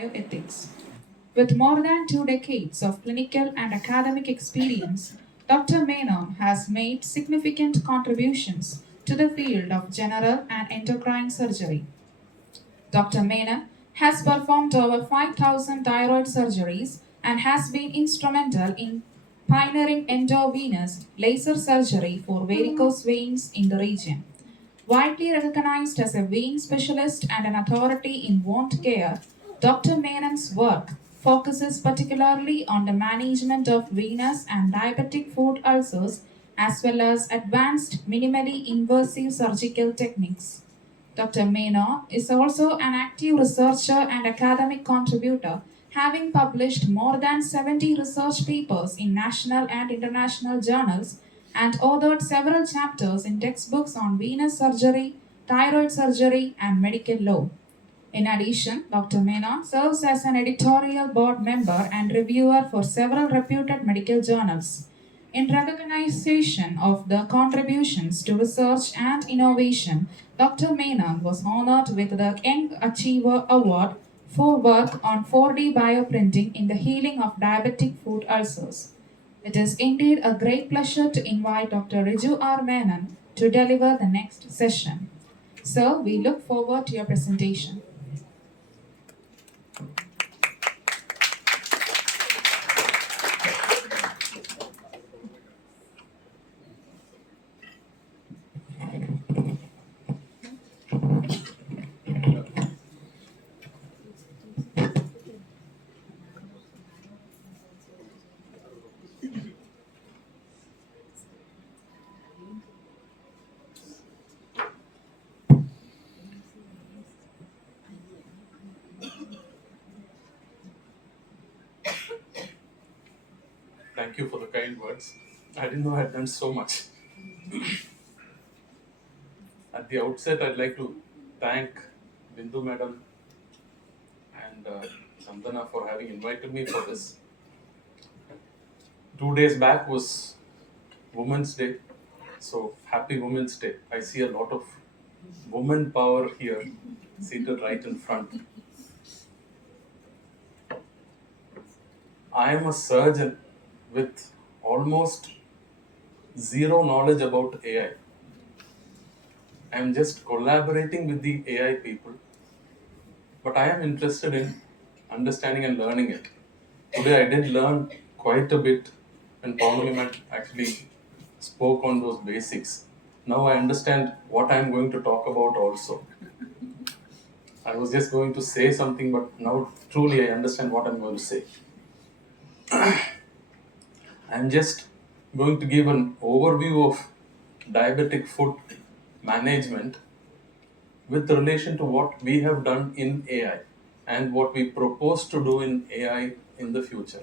bioethics. With more than 2 decades of clinical and academic experience, Dr. Menon has made significant contributions to the field of general and endocrine surgery. Dr. Menon has performed over 5,000 thyroid surgeries and has been instrumental in pioneering endovenous laser surgery for varicose veins in the region. Widely recognized as a vein specialist and an authority in wound care, Dr. Menon's work focuses particularly on the management of venous and diabetic foot ulcers as well as advanced minimally invasive surgical techniques. Dr. Menon is also an active researcher and academic contributor, having published more than 70 research papers in national and international journals and authored several chapters in textbooks on venous surgery, thyroid surgery, and medical law. In addition, Dr. Menon serves as an editorial board member and reviewer for several reputed medical journals. In recognition of the contributions to research and innovation, Dr. Menon was honored with the Young Achiever Award for work on 4D bioprinting in the healing of diabetic foot ulcers. It is indeed a great pleasure to invite Dr. Riju R. Menon to deliver the next session. Sir, we look forward to your presentation. Thank you for the kind words. I didn't know I had done so much. At the outset, I'd like to thank Bindu madam and Chandana for having invited me for this. 2 days back was Women's Day, so happy Women's Day. I see a lot of woman power here, seated right in front. I am a surgeon with almost zero knowledge about AI. I am just collaborating with the AI people, but I am interested in understanding and learning it. Today I did learn quite a bit when Paunami actually spoke on those basics. Now I understand what I am going to talk about also. I was just going to say something, but now truly I understand what I'm going to say. I'm just going to give an overview of diabetic foot management with relation to what we have done in AI and what we propose to do in AI in the future.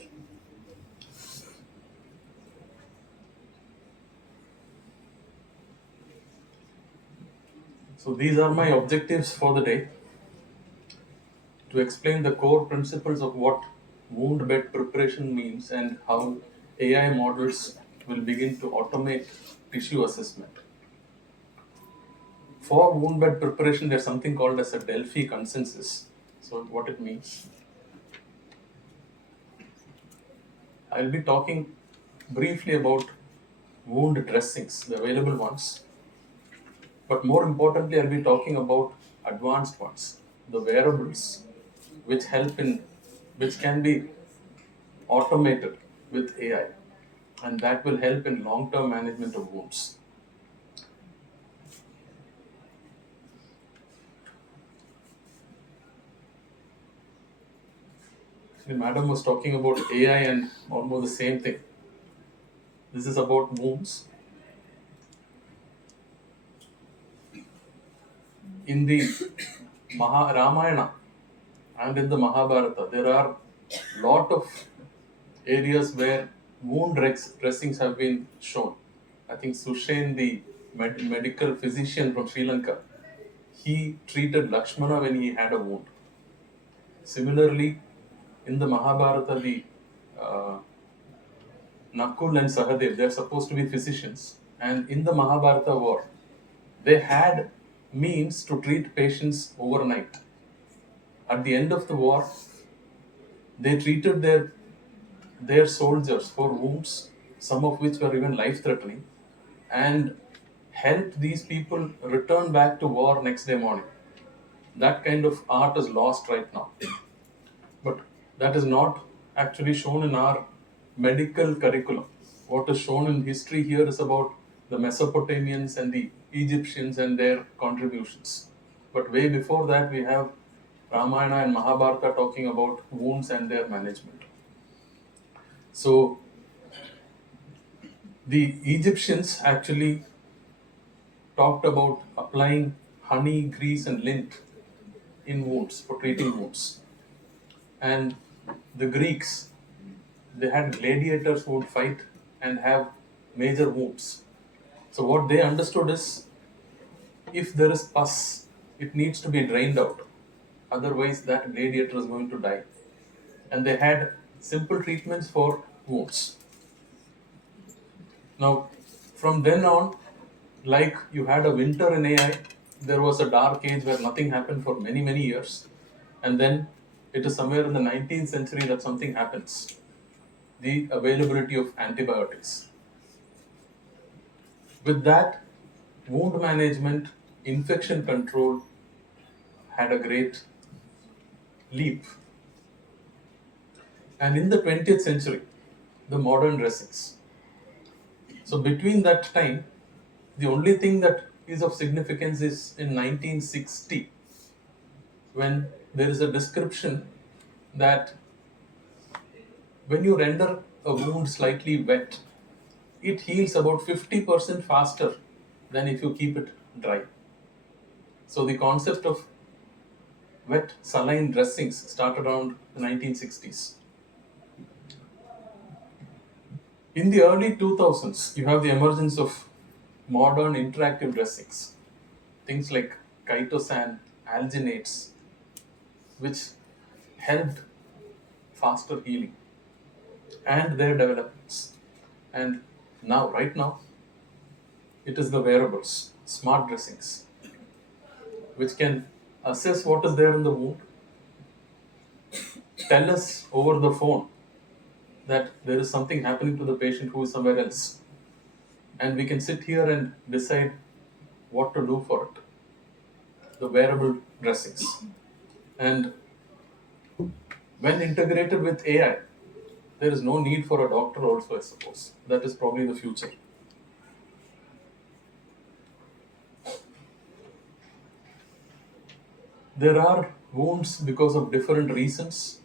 So these are my objectives for the day: to explain the core principles of what wound bed preparation means and how AI models will begin to automate tissue assessment. For wound bed preparation, there's something called as a Delphi consensus. So what it means, I'll be talking briefly about wound dressings, the available ones. But more importantly, I'll be talking about advanced ones, the wearables, which can be automated with AI, and that will help in long-term management of wounds. The madam was talking about AI and almost the same thing. This is about wounds. In the Ramayana and in the Mahabharata, there are lot of areas where wound dressings have been shown. I think Sushen, the medical physician from Sri Lanka, he treated Lakshmana when he had a wound. Similarly, in the Mahabharata, the Nakul and Sahadev, they're supposed to be physicians. And in the Mahabharata war, they had means to treat patients overnight. At the end of the war, They treated their soldiers for wounds, some of which were even life threatening, and helped these people return back to war next day morning. That kind of art is lost right now. But that is not actually shown in our medical curriculum. What is shown in history here is about the Mesopotamians and the Egyptians and their contributions. But way before that, we have Ramayana and Mahabharata talking about wounds and their management. So the Egyptians actually talked about applying honey, grease, and lint in wounds for treating wounds. And the Greeks, they had gladiators who would fight and have major wounds. So what they understood is, if there is pus, it needs to be drained out. Otherwise, that gladiator is going to die. And they had simple treatments for wounds. Now, from then on, like you had a winter in AI, there was a dark age where nothing happened for many, many years. And then it is somewhere in the 19th century that something happens, the availability of antibiotics. With that, wound management, infection control had a great leap. And in the 20th century, the modern dressings. So between that time, the only thing that is of significance is in 1960, when there is a description that when you render a wound slightly wet, it heals about 50% faster than if you keep it dry. So the concept of wet saline dressings started around the 1960s. In the early 2000s, you have the emergence of modern interactive dressings, things like chitosan, alginates, which helped faster healing and their developments. And now, right now, it is the wearables, smart dressings, which can assess what is there in the wound, tell us over the phone that there is something happening to the patient who is somewhere else. And we can sit here and decide what to do for it. The wearable dressings. And when integrated with AI, there is no need for a doctor also, I suppose. That is probably the future. There are wounds because of different reasons.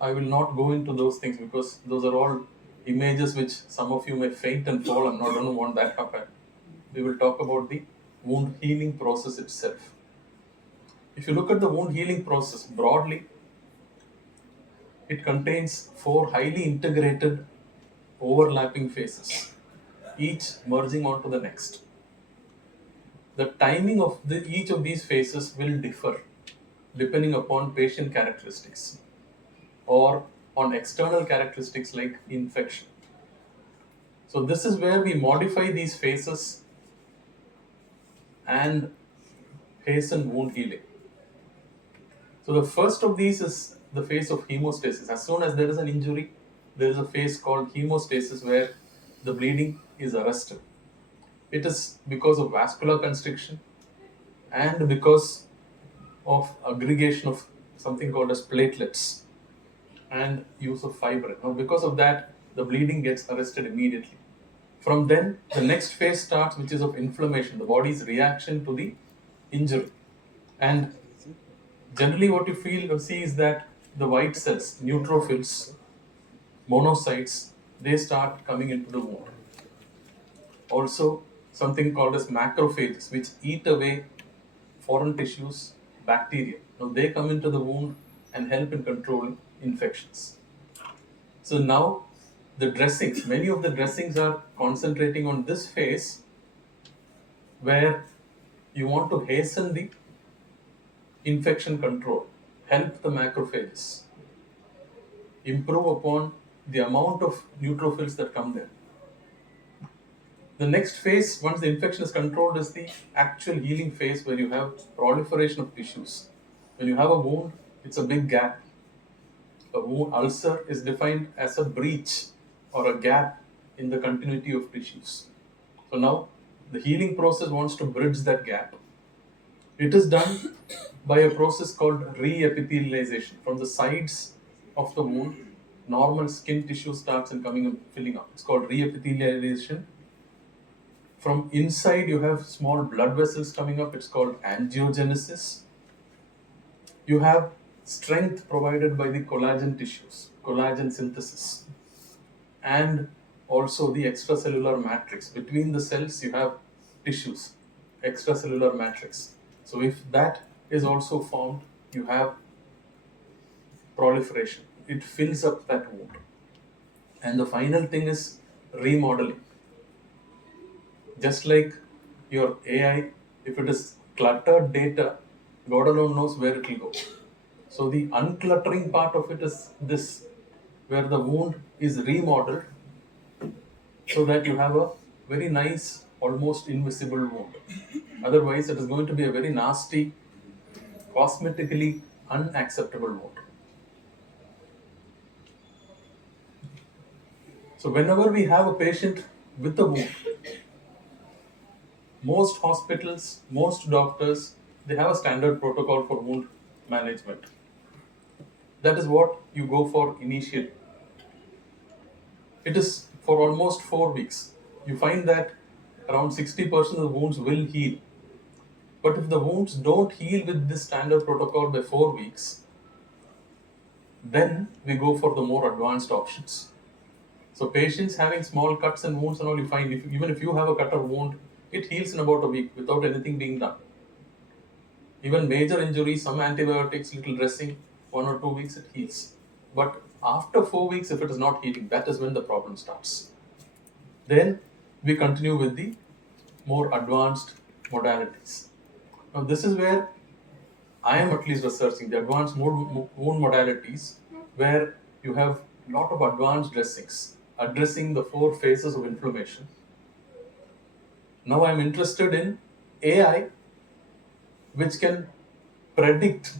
I will not go into those things because those are all images which some of you may faint and fall. I don't want that to happen. We will talk about the wound healing process itself. If you look at the wound healing process broadly, it contains 4 highly integrated overlapping phases, each merging onto the next. The timing of each of these phases will differ depending upon patient characteristics or on external characteristics like infection. So this is where we modify these phases and hasten wound healing. So the first of these is the phase of hemostasis. As soon as there is an injury, there is a phase called hemostasis where the bleeding is arrested. It is because of vascular constriction and because of aggregation of something called as platelets and use of fibrin. Now, because of that, the bleeding gets arrested immediately. From then, the next phase starts, which is of inflammation, the body's reaction to the injury. And generally, what you feel or see is that the white cells, neutrophils, monocytes, they start coming into the wound. Also, something called as macrophages, which eat away foreign tissues, bacteria. Now, they come into the wound and help in controlling infections. So now, the dressings, many of the dressings are concentrating on this phase where you want to hasten the infection control, help the macrophages, improve upon the amount of neutrophils that come there. The next phase, once the infection is controlled, is the actual healing phase where you have proliferation of tissues. When you have a wound, it's a big gap. A wound ulcer is defined as a breach or a gap in the continuity of tissues. So now the healing process wants to bridge that gap. It is done by a process called re-epithelialization. From the sides of the wound, normal skin tissue starts and coming and filling up. It's called re-epithelialization. From inside, you have small blood vessels coming up. It's called angiogenesis. You have strength provided by the collagen tissues, collagen synthesis, and also the extracellular matrix. Between the cells, you have tissues, extracellular matrix. So, if that is also formed, you have proliferation. It fills up that wound. And the final thing is remodeling. Just like your AI, if it is cluttered data, God alone knows where it will go. So the uncluttering part of it is this, where the wound is remodeled so that you have a very nice, almost invisible wound. Otherwise, it is going to be a very nasty, cosmetically unacceptable wound. So whenever we have a patient with a wound, most hospitals, most doctors, they have a standard protocol for wound management. That is what you go for initially. It is for almost 4 weeks. You find that around 60% of the wounds will heal. But if the wounds don't heal with this standard protocol by 4 weeks, then we go for the more advanced options. So patients having small cuts and wounds and all, you find even if you have a cut or wound, it heals in about a week without anything being done. Even major injuries, some antibiotics, little dressing, 1 or 2 weeks it heals. But after 4 weeks, if it is not healing, that is when the problem starts. Then we continue with the more advanced modalities. Now, this is where I am at least researching the advanced wound modalities, where you have a lot of advanced dressings addressing the 4 phases of inflammation. Now, I am interested in AI, which can predict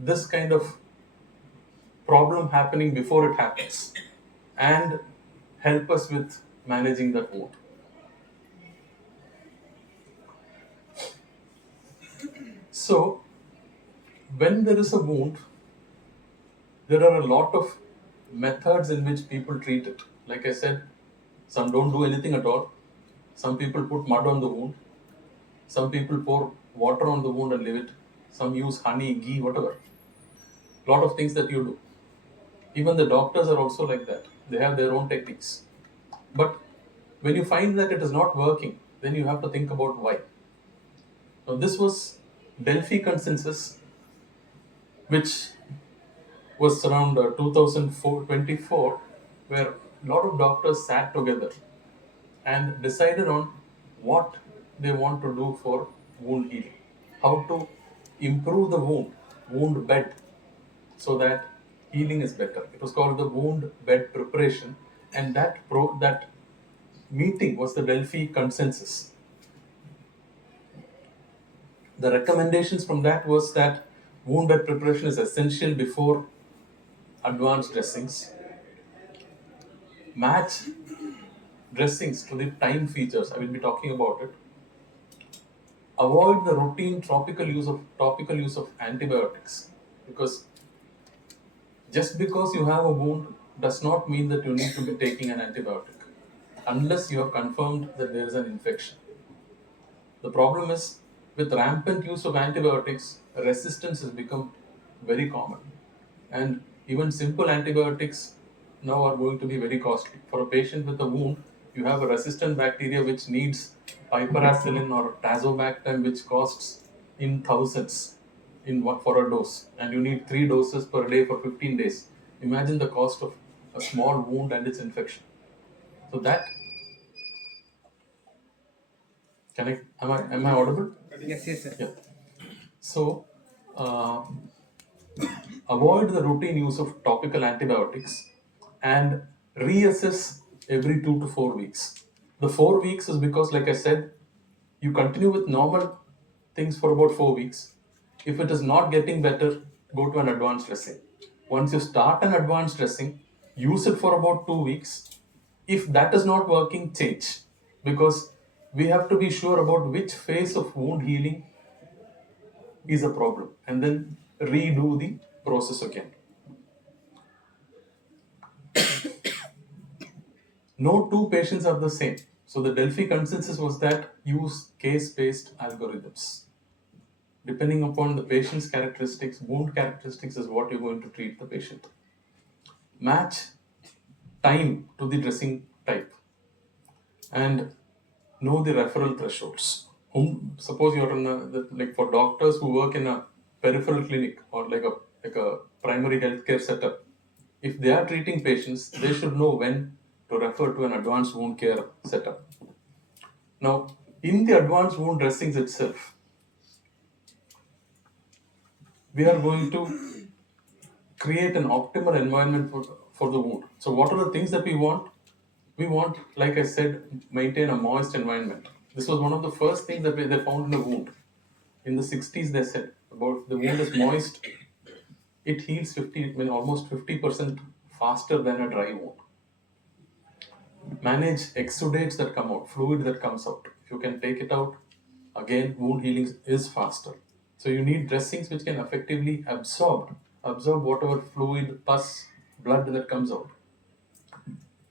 this kind of problem happening before it happens and help us with managing that wound. So, when there is a wound, there are a lot of methods in which people treat it. Like I said, some don't do anything at all. Some people put mud on the wound. Some people pour water on the wound and leave it. Some use honey, ghee, whatever. A lot of things that you do. Even the doctors are also like that. They have their own techniques. But when you find that it is not working, then you have to think about why. Now, this was Delphi consensus, which was around 2024, where a lot of doctors sat together and decided on what they want to do for wound healing, how to improve the wound bed, so that healing is better. It was called the wound bed preparation, and that meeting was the Delphi consensus. The recommendations from that was that wound bed preparation is essential before advanced dressings. Match dressings to the time features. I will be talking about it. Avoid the routine topical use of antibiotics, because just because you have a wound does not mean that you need to be taking an antibiotic unless you have confirmed that there is an infection. The problem is, with rampant use of antibiotics, resistance has become very common. And even simple antibiotics now are going to be very costly. For a patient with a wound, you have a resistant bacteria which needs piperacillin or tazobactam, which costs in thousands for a dose, and you need 3 doses per day for 15 days. Imagine the cost of a small wound and its infection. So that am I audible? Yes, yes, sir. Yeah. So, uh, avoid the routine use of topical antibiotics and reassess every 2 to 4 weeks. The 4 weeks is because, like I said, you continue with normal things for about 4 weeks. If it is not getting better, go to an advanced dressing. Once you start an advanced dressing, use it for about 2 weeks. If that is not working, change. Because we have to be sure about which phase of wound healing is a problem and then redo the process again. No two patients are the same. So the Delphi consensus was that use case-based algorithms. Depending upon the patient's characteristics, wound characteristics is what you're going to treat the patient. Match time to the dressing type and know the referral thresholds. Suppose you're in like for doctors who work in a peripheral clinic or like a primary healthcare setup, if they are treating patients, they should know when to refer to an advanced wound care setup. Now, in the advanced wound dressings itself, we are going to create an optimal environment for the wound. So, what are the things that we want? We want, like I said, maintain a moist environment. This was one of the first things that they found in the wound. In the 60s, they said about the wound is moist, it heals almost 50% faster than a dry wound. Manage exudates that come out, fluid that comes out. If you can take it out, again, wound healing is faster. So you need dressings which can effectively absorb whatever fluid, pus, blood that comes out.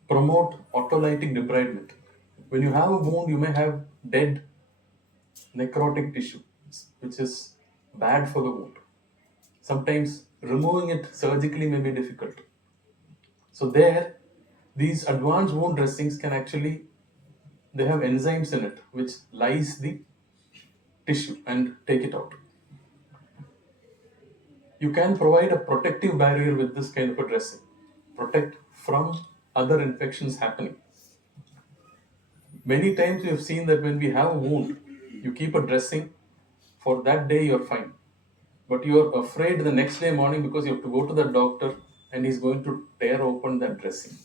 Promote autolytic debridement. When you have a wound, you may have dead necrotic tissue, which is bad for the wound. Sometimes removing it surgically may be difficult. So there, these advanced wound dressings can actually, they have enzymes in it which lyse the tissue and take it out. You can provide a protective barrier with this kind of a dressing. Protect from other infections happening. Many times we have seen that when we have a wound, you keep a dressing, for that day you're fine. But you're afraid the next day morning because you have to go to the doctor and he's going to tear open that dressing.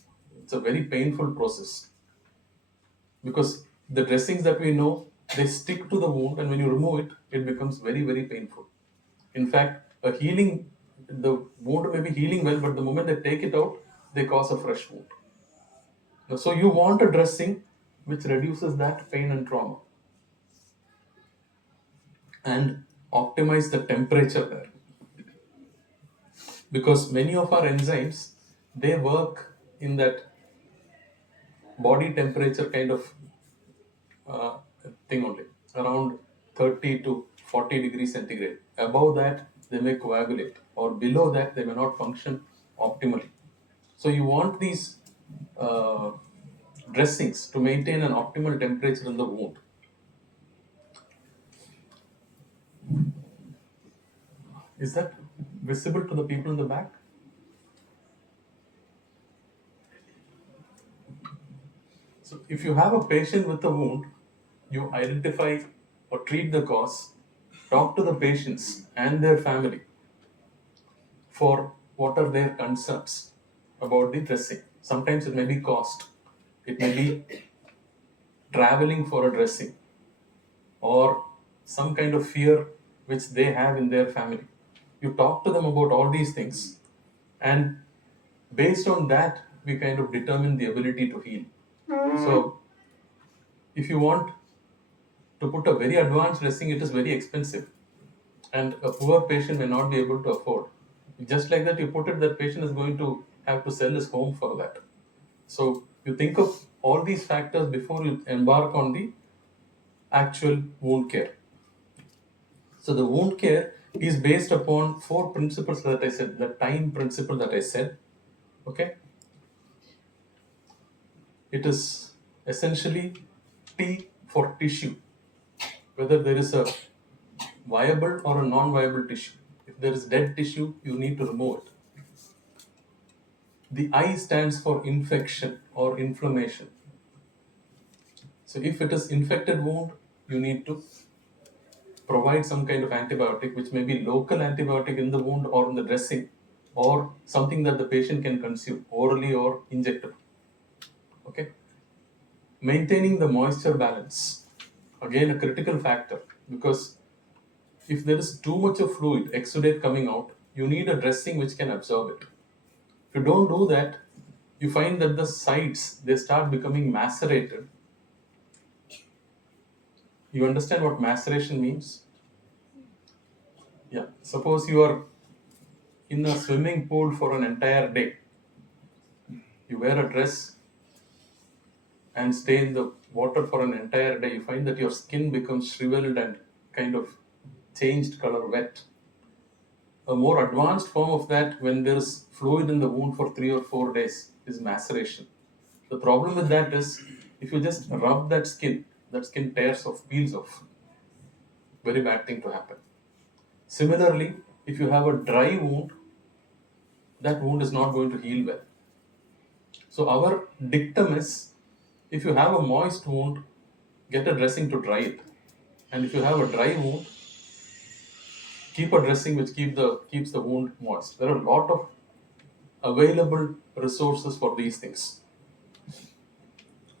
It's a very painful process. Because the dressings that we know, they stick to the wound, and when you remove it, it becomes very, very painful. In fact, the wound may be healing well, but the moment they take it out, they cause a fresh wound. So you want a dressing which reduces that pain and trauma and optimize the temperature there. Because many of our enzymes, they work in that body temperature kind of uh, thing only, around 30 to 40 degrees centigrade. Above that, they may coagulate, or below that, they may not function optimally. So you want these uh, dressings to maintain an optimal temperature in the wound. Is that visible to the people in the back? So if you have a patient with a wound, you identify or treat the cause, talk to the patients and their family for what are their concerns about the dressing. Sometimes it may be cost, it may be traveling for a dressing, or some kind of fear which they have in their family. You talk to them about all these things, and based on that, we kind of determine the ability to heal. So, if you want to put a very advanced dressing, it is very expensive, and a poor patient may not be able to afford. Just like that, you put it, that patient is going to have to sell his home for that. So, you think of all these factors before you embark on the actual wound care. So the wound care is based upon four principles that I said, the time principle that I said. Okay. It is essentially T for tissue, whether there is a viable or a non-viable tissue. If there is dead tissue, you need to remove it. The I stands for infection or inflammation. So if it is infected wound, you need to provide some kind of antibiotic, which may be local antibiotic in the wound or in the dressing, or something that the patient can consume orally or injectable. Okay. Maintaining the moisture balance, again a critical factor, because if there is too much of fluid exudate coming out, you need a dressing which can absorb it. If you don't do that, you find that the sides, they start becoming macerated. You understand what maceration means? Yeah. Suppose you are in a swimming pool for an entire day. You wear a dress and stay in the water for an entire day. You find that your skin becomes shriveled and kind of changed color, wet. A more advanced form of that, when there is fluid in the wound for 3 or 4 days, is maceration. The problem with that is, if you just rub that skin tears off, peels off. Very bad thing to happen. Similarly, if you have a dry wound, that wound is not going to heal well. So our dictum is, if you have a moist wound, get a dressing to dry it. And if you have a dry wound, keep a dressing which keeps the wound moist. There are a lot of available resources for these things.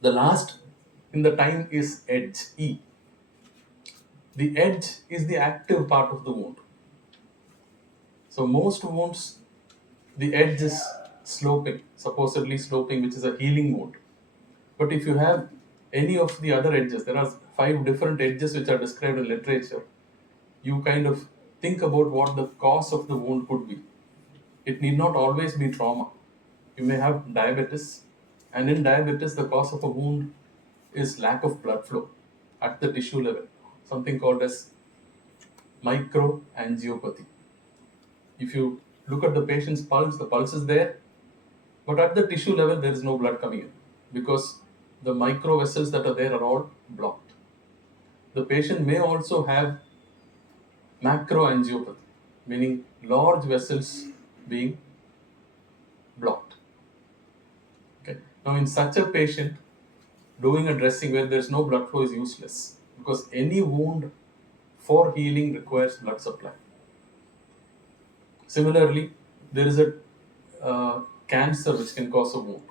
The last in the time is edge, E. The edge is the active part of the wound. So most wounds, the edge is sloping, supposedly sloping, which is a healing wound. But if you have any of the other edges, there are 5 different edges which are described in literature. You kind of think about what the cause of the wound could be. It need not always be trauma. You may have diabetes, and in diabetes, the cause of a wound is lack of blood flow at the tissue level, something called as microangiopathy. If you look at the patient's pulse, the pulse is there, but at the tissue level, there is no blood coming in because the micro vessels that are there are all blocked. The patient may also have macroangiopathy, meaning large vessels being blocked. Okay. Now, in such a patient, doing a dressing where there is no blood flow is useless because any wound for healing requires blood supply. Similarly, there is a cancer which can cause a wound.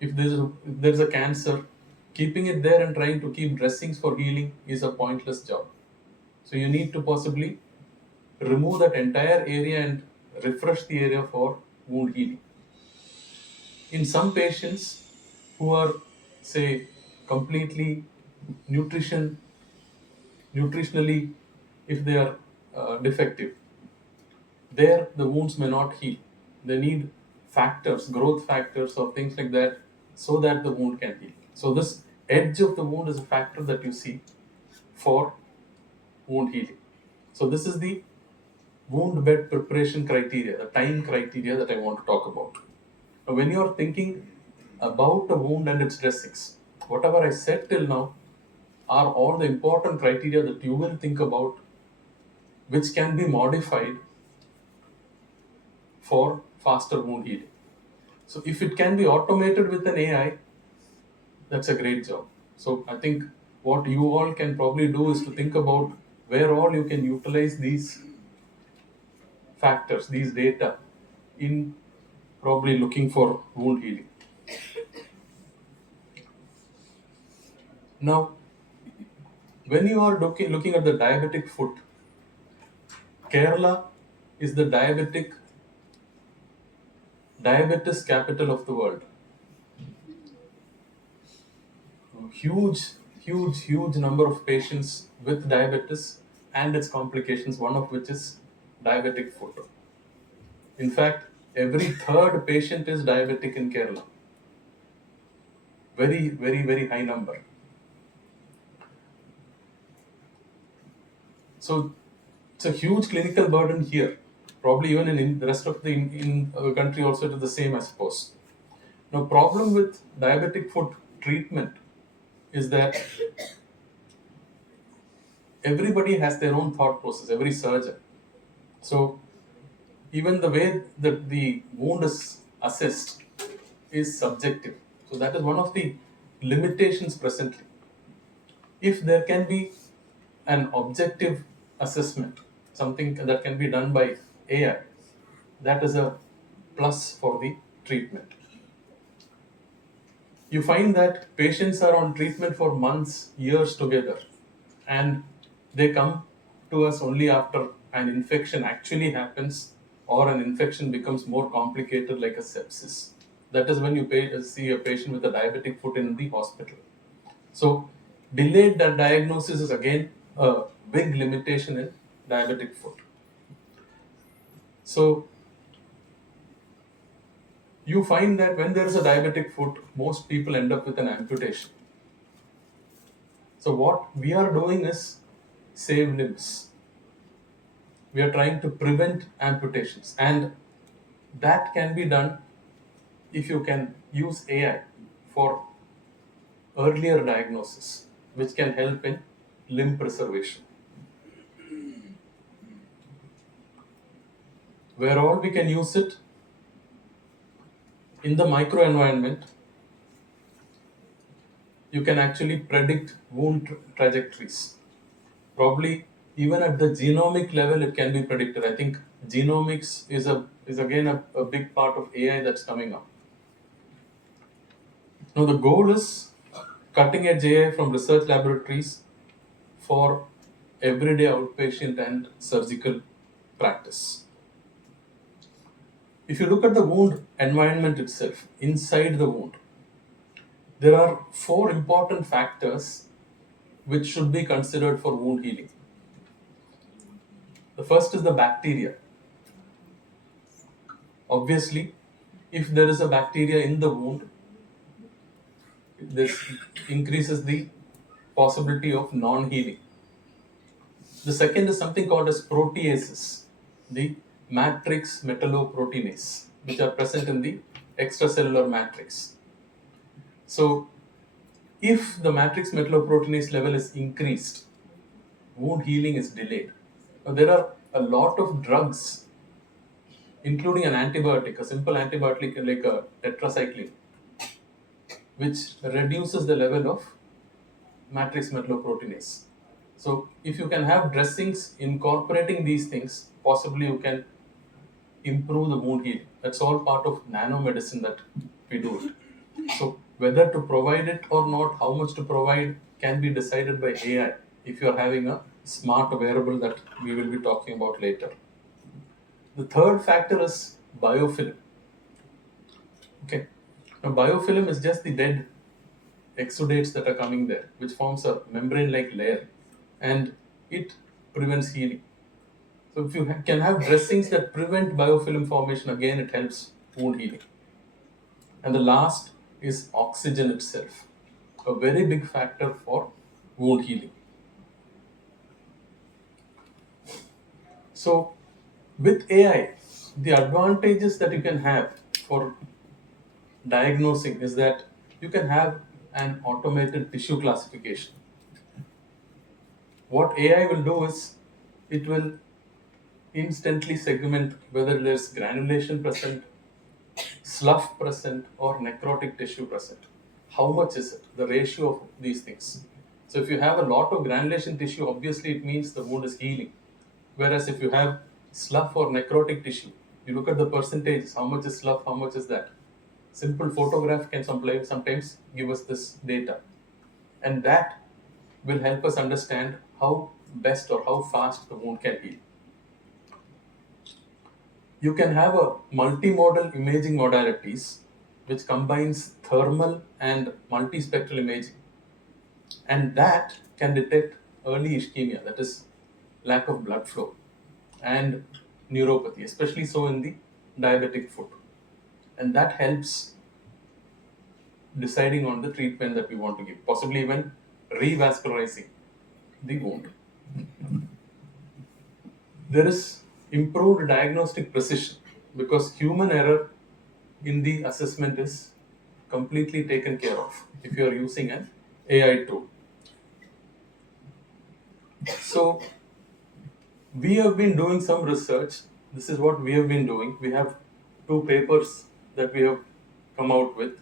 If there's a cancer, keeping it there and trying to keep dressings for healing is a pointless job. So you need to possibly remove that entire area and refresh the area for wound healing. In some patients who are, say, completely nutritionally, if they are defective, there the wounds may not heal. They need factors, growth factors or things like that, so that the wound can heal. So this edge of the wound is a factor that you see for wound healing. So this is the wound bed preparation criteria, the time criteria that I want to talk about. Now, when you are thinking about a wound and its dressings, whatever I said till now are all the important criteria that you will think about, which can be modified for faster wound healing. So if it can be automated with an AI, that's a great job. So I think what you all can probably do is to think about where all you can utilize these factors, these data, in probably looking for wound healing. Now, when you are looking at the diabetic foot, Kerala is the diabetes capital of the world. Huge number of patients with diabetes and its complications, one of which is diabetic foot. In fact, every third patient is diabetic in Kerala. Very high number. So it's a huge clinical burden here. Probably even in the rest of the country also it is the same, I suppose. Now, problem with diabetic foot treatment is that everybody has their own thought process, every surgeon. So even the way that the wound is assessed is subjective. So that is one of the limitations presently. If there can be an objective assessment, something that can be done by AI, that is a plus for the treatment. You find that patients are on treatment for months, years together, and they come to us only after an infection actually happens or an infection becomes more complicated like a sepsis. That is when you see a patient with a diabetic foot in the hospital. So delayed diagnosis is again a big limitation in diabetic foot. So you find that when there is a diabetic foot, most people end up with an amputation. So what we are doing is save limbs. We are trying to prevent amputations, and that can be done if you can use AI for earlier diagnosis, which can help in limb preservation. Where all we can use it in the microenvironment, you can actually predict wound trajectories. Probably even at the genomic level, it can be predicted. I think genomics is again a big part of AI that's coming up. Now the goal is cutting edge AI from research laboratories for everyday outpatient and surgical practice. If you look at the wound environment itself, inside the wound, there are 4 important factors which should be considered for wound healing. The first is the bacteria. Obviously, if there is a bacteria in the wound, this increases the possibility of non-healing. The second is something called as proteases, the matrix metalloproteinase, which are present in the extracellular matrix. So, if the matrix metalloproteinase level is increased, wound healing is delayed. Now, there are a lot of drugs, including an antibiotic, a simple antibiotic like a tetracycline, which reduces the level of matrix metalloproteinase. So, if you can have dressings incorporating these things, possibly you can improve the wound healing. That's all part of nanomedicine that we do it. So, whether to provide it or not, how much to provide can be decided by AI if you are having a smart wearable that we will be talking about later. The third factor is biofilm. Okay. Now, biofilm is just the dead exudates that are coming there, which forms a membrane-like layer, and it prevents healing. So if you can have dressings that prevent biofilm formation, again it helps wound healing. And the last is oxygen itself, a very big factor for wound healing. So with AI, the advantages that you can have for diagnosing is that you can have an automated tissue classification. What AI will do is it will instantly segment whether there's granulation present, slough present, or necrotic tissue present. How much is it? The ratio of these things. So if you have a lot of granulation tissue, obviously it means the wound is healing. Whereas if you have slough or necrotic tissue, you look at the percentages, how much is slough, how much is that. Simple photograph can sometimes give us this data. And that will help us understand how best or how fast the wound can heal. You can have a multimodal imaging modalities which combines thermal and multispectral imaging, and that can detect early ischemia, that is lack of blood flow, and neuropathy, especially so in the diabetic foot, and that helps deciding on the treatment that we want to give, possibly even revascularizing the wound. There is improved diagnostic precision because human error in the assessment is completely taken care of if you are using an AI tool. So, we have been doing some research. This is what we have been doing. We have 2 papers that we have come out with.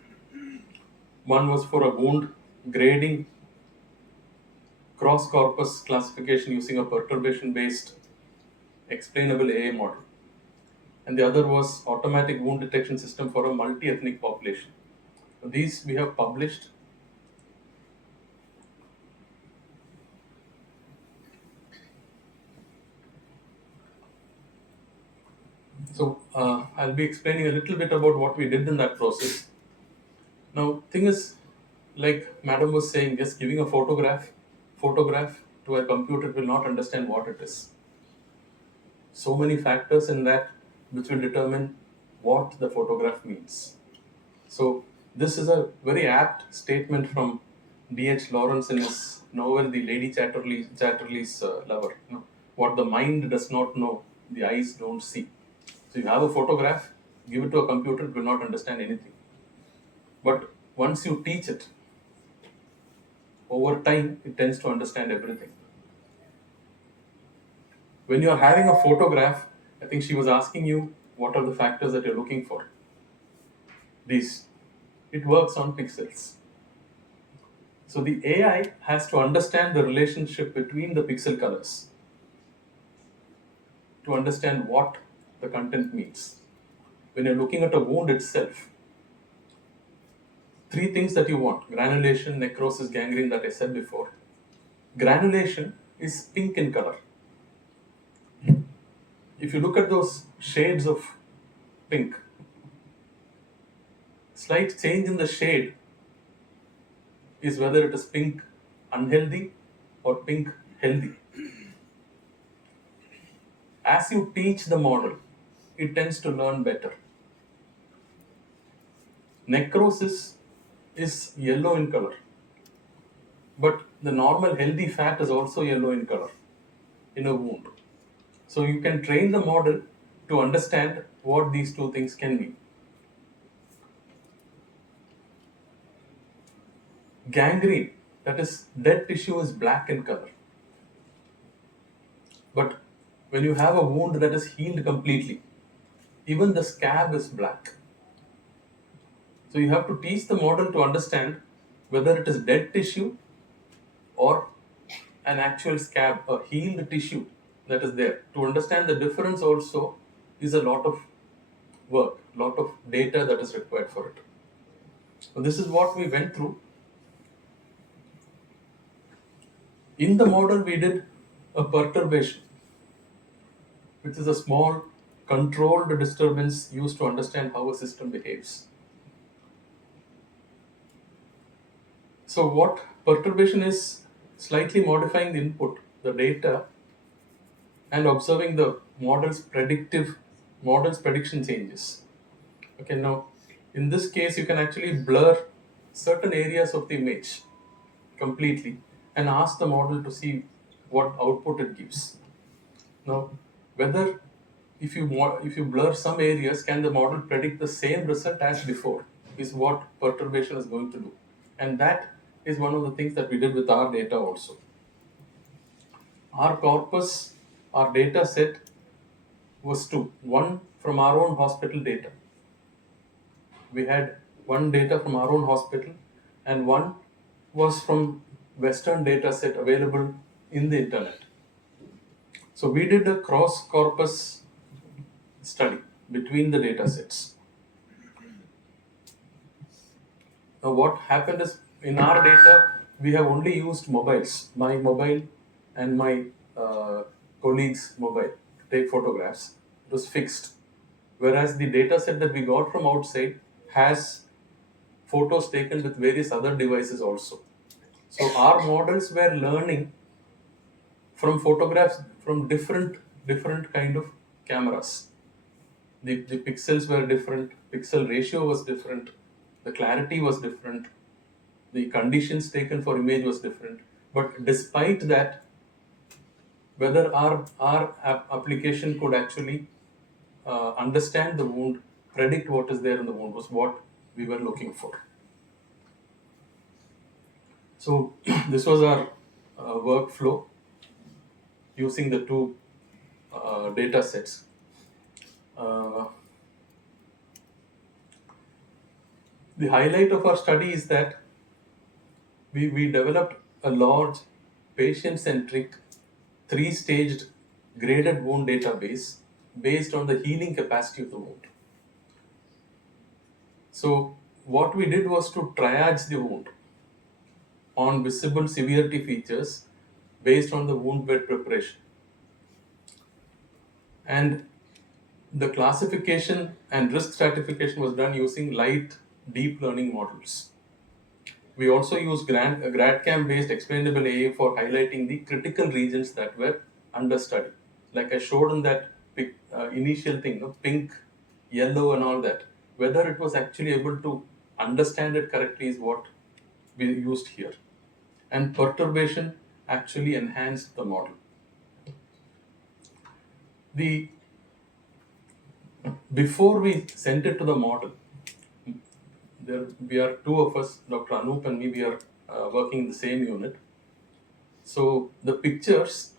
One was for a wound grading cross corpus classification using a perturbation based explainable AI model. And the other was automatic wound detection system for a multi-ethnic population. These we have published. So I'll be explaining a little bit about what we did in that process. Now, thing is, like Madam was saying, just giving a photograph to a computer will not understand what it is. So many factors in that which will determine what the photograph means. So this is a very apt statement from D.H. Lawrence in his novel *The Lady Chatterley's Lover*. You know, what the mind does not know, the eyes don't see. So you have a photograph, give it to a computer, it will not understand anything. But once you teach it, over time, it tends to understand everything. When you are having a photograph, I think she was asking you what are the factors that you're looking for. These. It works on pixels. So the AI has to understand the relationship between the pixel colors to understand what the content means. When you're looking at a wound itself, three things that you want: granulation, necrosis, gangrene, that I said before. Granulation is pink in color. If you look at those shades of pink, slight change in the shade is whether it is pink unhealthy or pink healthy. As you teach the model, it tends to learn better. Necrosis is yellow in color, but the normal healthy fat is also yellow in color in a wound. So you can train the model to understand what these two things can mean. Gangrene, that is dead tissue, is black in color. But when you have a wound that is healed completely, even the scab is black. So you have to teach the model to understand whether it is dead tissue or an actual scab, a healed tissue that is there. To understand the difference also is a lot of work, lot of data that is required for it. So this is what we went through. In the model, we did a perturbation, which is a small controlled disturbance used to understand how a system behaves. So what perturbation is: slightly modifying the input, the data, and observing the model's prediction changes. Okay, now in this case you can actually blur certain areas of the image completely and ask the model to see what output it gives. Now, whether if you blur some areas, can the model predict the same result as before, is what perturbation is going to do. And that is one of the things that we did with our data also. Our corpus, our data set was two. One from our own hospital data. We had one data from our own hospital, and one was from Western data set available in the internet. So we did a cross corpus study between the data sets. Now, what happened is, in our data, we have only used mobiles, my mobile and my colleague's mobile, to take photographs. It was fixed. Whereas the data set that we got from outside has photos taken with various other devices also. So our models were learning from photographs from different kind of cameras. The pixels were different, pixel ratio was different, the clarity was different, the conditions taken for image was different. But despite that, whether our application could actually understand the wound, predict what is there in the wound, was what we were looking for. So this was our workflow using the two data sets. The highlight of our study is that we developed a large patient-centric, three-staged graded wound database based on the healing capacity of the wound. So what we did was to triage the wound on visible severity features based on the wound bed preparation. And The classification and risk stratification was done using light deep learning models. We also use GradCam based explainable AI for highlighting the critical regions that were under study. Like I showed in that initial thing, pink, yellow, and all that. Whether it was actually able to understand it correctly is what we used here. And perturbation actually enhanced the model. The Before we sent it to the model, we are two of us, Dr. Anup and me, we are working in the same unit. So the pictures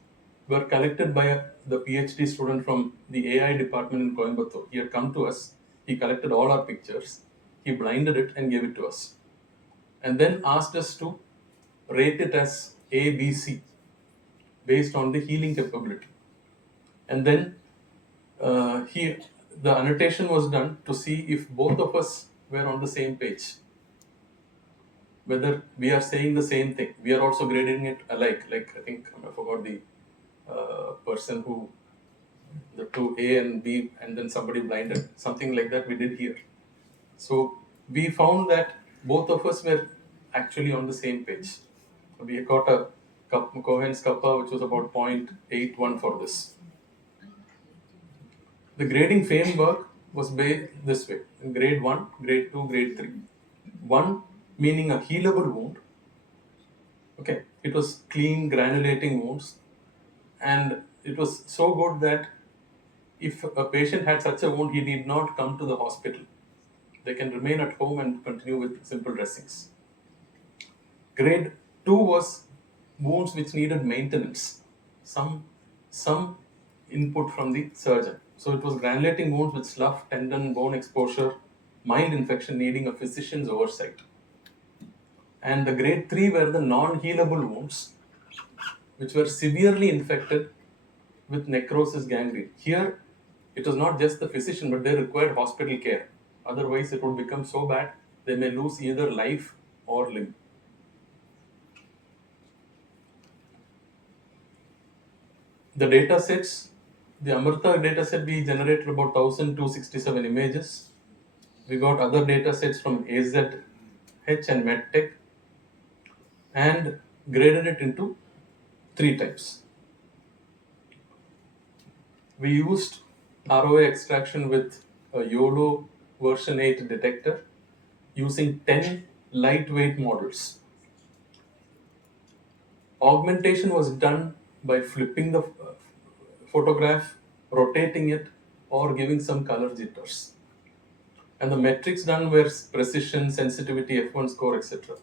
were collected by the PhD student from the AI department in Coimbatore. He had come to us, he collected all our pictures, he blinded it and gave it to us. And then asked us to rate it as A, B, C based on the healing capability. And then the annotation was done to see if both of us were on the same page, whether we are saying the same thing. We are also grading it alike. Like I think I forgot the person who the two A and B, and then somebody blinded. Something like that we did here. So we found that both of us were actually on the same page. We got a Cohen's kappa, which was about 0.81 for this. The grading framework was based this way: grade 1, grade 2, grade 3. 1 meaning a healable wound. Okay, it was clean, granulating wounds, and it was so good that if a patient had such a wound, he need not come to the hospital. They can remain at home and continue with simple dressings. Grade 2 was wounds which needed maintenance, some input from the surgeon. So it was granulating wounds with slough, tendon, bone exposure, mild infection needing a physician's oversight. And the grade 3 were the non-healable wounds, which were severely infected with necrosis gangrene. Here, it was not just the physician, but they required hospital care. Otherwise, it would become so bad, they may lose either life or limb. The data sets, the Amrita data set, we generated about 1,267 images. We got other data sets from AZH and MedTech and graded it into 3 types. We used ROA extraction with a YOLO version 8 detector using 10 lightweight models. Augmentation was done by flipping the photograph, rotating it, or giving some color jitters. And the metrics done were precision, sensitivity, F1 score, etc.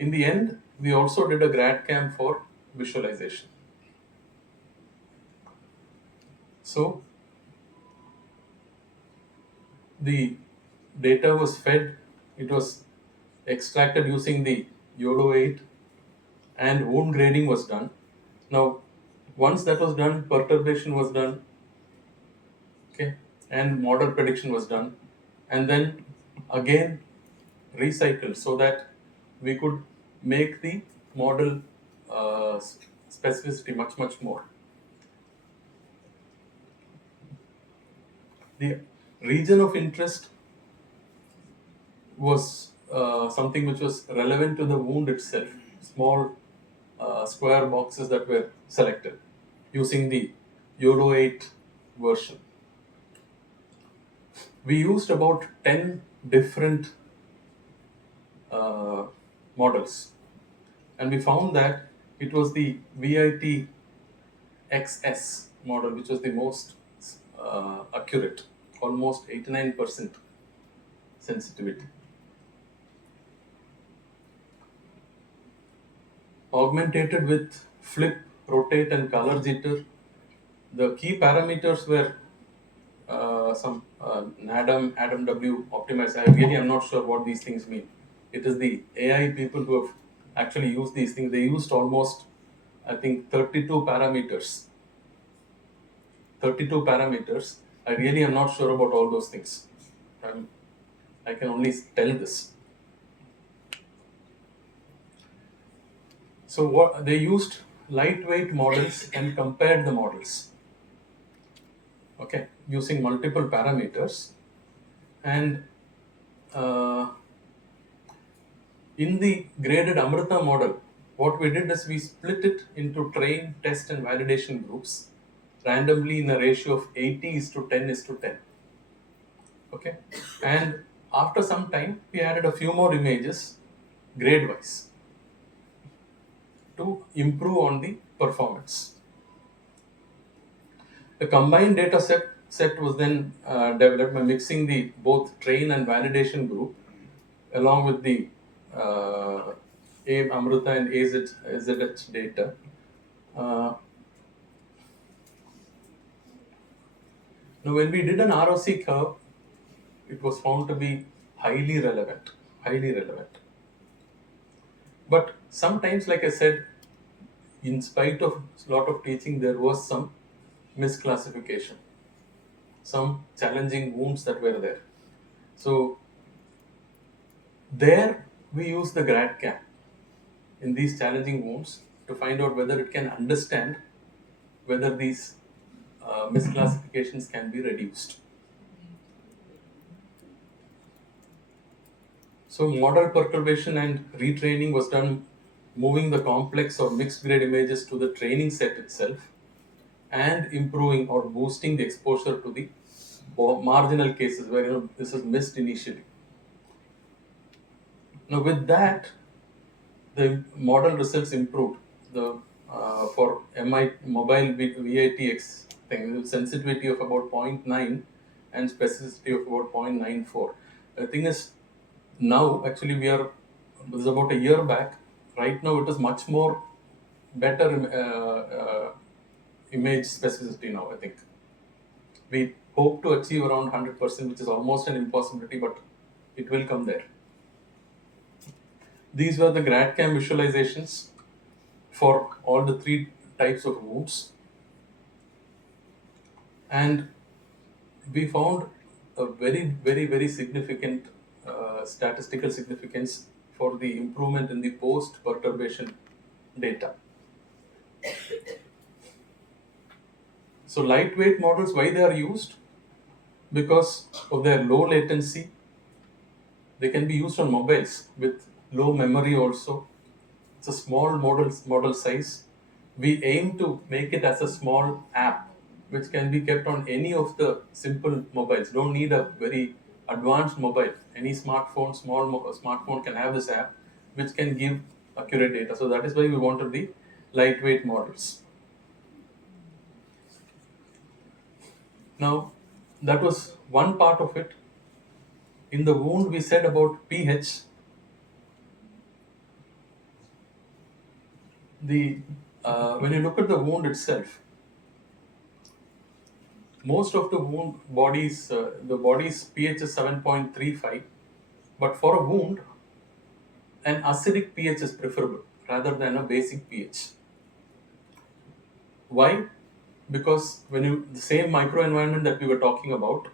In the end, we also did a GradCam for visualization. So the data was fed, it was extracted using the YOLO 8, and wound grading was done. Now, once that was done, perturbation was done, okay, and model prediction was done, and then again recycled so that we could make the model specificity much more. The region of interest was something which was relevant to the wound itself. Small square boxes that were selected using the Euro 8 version. We used about 10 different models, and we found that it was the VIT XS model which was the most accurate, almost 89% sensitivity. Augmented with flip, rotate, and color jitter. The key parameters were some NADAM, Adam W optimized. I really am not sure what these things mean. It is the AI people who have actually used these things. They used almost, I think, 32 parameters. 32 parameters. I really am not sure about all those things. I can only tell this. So what they used lightweight models and compared the models. okay, using multiple parameters. And uh, in the graded Amrita model, what we did is we split it into train, test, and validation groups randomly in a ratio of 80 is to 10 is to 10. Okay, and after some time, we added a few more images grade wise to improve on the performance. The combined data set was then developed by mixing the both train and validation group along with the uh, Amrita and AZH data. Uh, Now, when we did an ROC curve, it was found to be highly relevant, highly relevant. But sometimes, like I said, in spite of a lot of teaching, there was some misclassification, some challenging wounds that were there. So there we use the GradCam in these challenging wounds to find out whether it can understand whether these misclassifications can be reduced. So model perturbation and retraining was done moving the complex or mixed grade images to the training set itself and improving or boosting the exposure to the marginal cases where this is missed initially. Now with that, the model results improved. The for MI mobile VITX thing, sensitivity of about 0.9 and specificity of about 0.94. The thing is, now actually this is about a year back. Right now, it is much more better image specificity now. I think we hope to achieve around 100%, which is almost an impossibility, but it will come there. These were the GradCam visualizations for all the three types of wounds, and we found a very significant statistical significance for the improvement in the post perturbation data. So lightweight models, why they are used? Because of their low latency. They can be used on mobiles with low memory also. It's a small model size. We aim to make it as a small app which can be kept on any of the simple mobiles. Don't need a very advanced mobile. Any smartphone, smartphone can have this app which can give accurate data. So that is why we wanted the lightweight models. Now, that was one part of it. In the wound, we said about pH. When you look at the wound itself, most of the wound bodies, the body's pH is 7.35, but for a wound, an acidic pH is preferable rather than a basic pH. Why? Because the same microenvironment that we were talking about,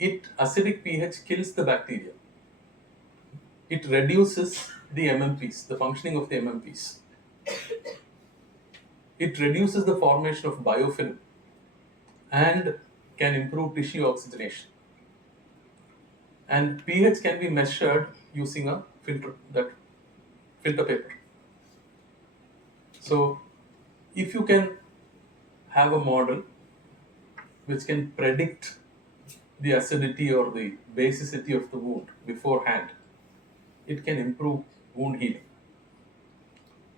acidic pH kills the bacteria. It reduces the MMPs, the functioning of the MMPs. It reduces the formation of biofilm and can improve tissue oxygenation. And pH can be measured using a filter paper. So if you can have a model which can predict the acidity or the basicity of the wound beforehand, it can improve wound healing.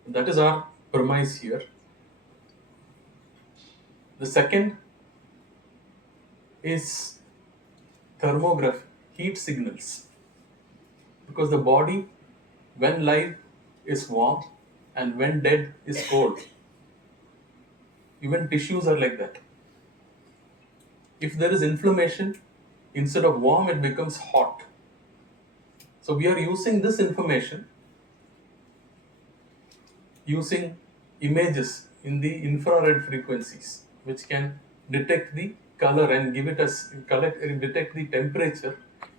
That is our premise here. The second is thermography, heat signals. Because the body, when live, is warm, and when dead, is cold. Even tissues are like that. If there is inflammation, instead of warm, it becomes hot. So we are using this information using images in the infrared frequencies, which can detect the color and give it as detect the temperature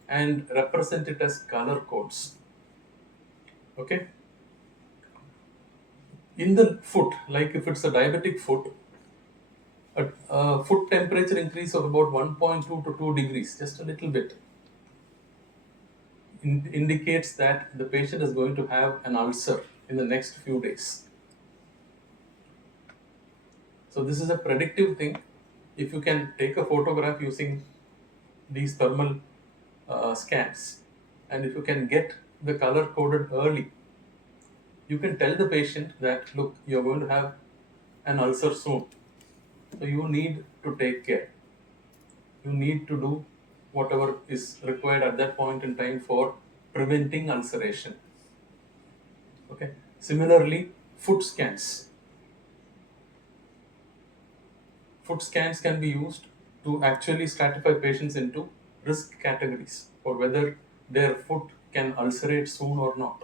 and represent it as color codes. Okay. In the foot, like if it's a diabetic foot, A foot temperature increase of about 1.2 to 2 degrees, just a little bit, indicates that the patient is going to have an ulcer in the next few days. So this is a predictive thing. If you can take a photograph using these thermal scans, and if you can get the color coded early, you can tell the patient that, look, you're going to have an ulcer soon. So you need to take care. You need to do whatever is required at that point in time for preventing ulceration. Okay. Similarly, foot scans. Foot scans can be used to actually stratify patients into risk categories for whether their foot can ulcerate soon or not.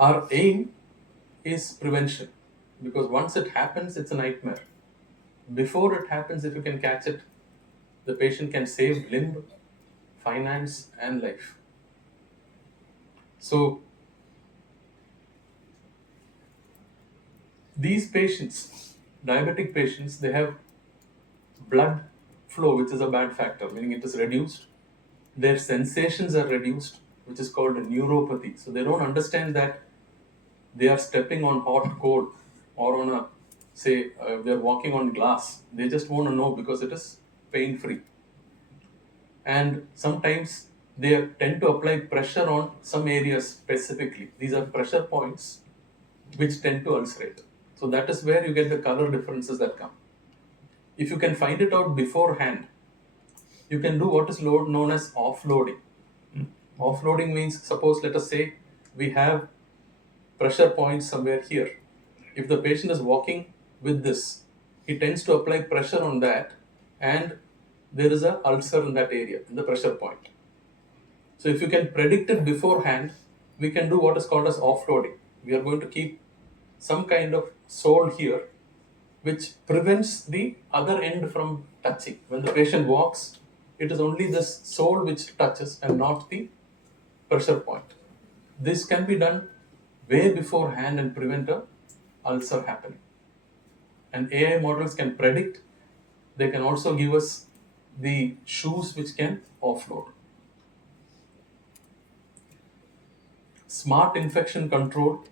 Our aim is prevention, because once it happens, it's a nightmare. Before it happens, if you can catch it, the patient can save limb, finance, and life. So, these patients, diabetic patients, they have blood flow, which is a bad factor, meaning it is reduced. Their sensations are reduced, which is called a neuropathy. So, they don't understand that they are stepping on hot coal or on a, say, they're walking on glass. They just want to know because it is pain free. And sometimes they tend to apply pressure on some areas specifically. These are pressure points which tend to ulcerate. So that is where you get the color differences that come. If you can find it out beforehand, you can do what is known as offloading. Offloading means, suppose, let us say, we have pressure points somewhere here. If the patient is walking with this, he tends to apply pressure on that, and there is a ulcer in that area, in the pressure point. So if you can predict it beforehand, we can do what is called as offloading. We are going to keep some kind of sole here, which prevents the other end from touching. When the patient walks, it is only this sole which touches and not the pressure point. This can be done way beforehand and prevent a ulcer happening. And AI models can predict. They can also give us the shoes which can offload. Smart infection control,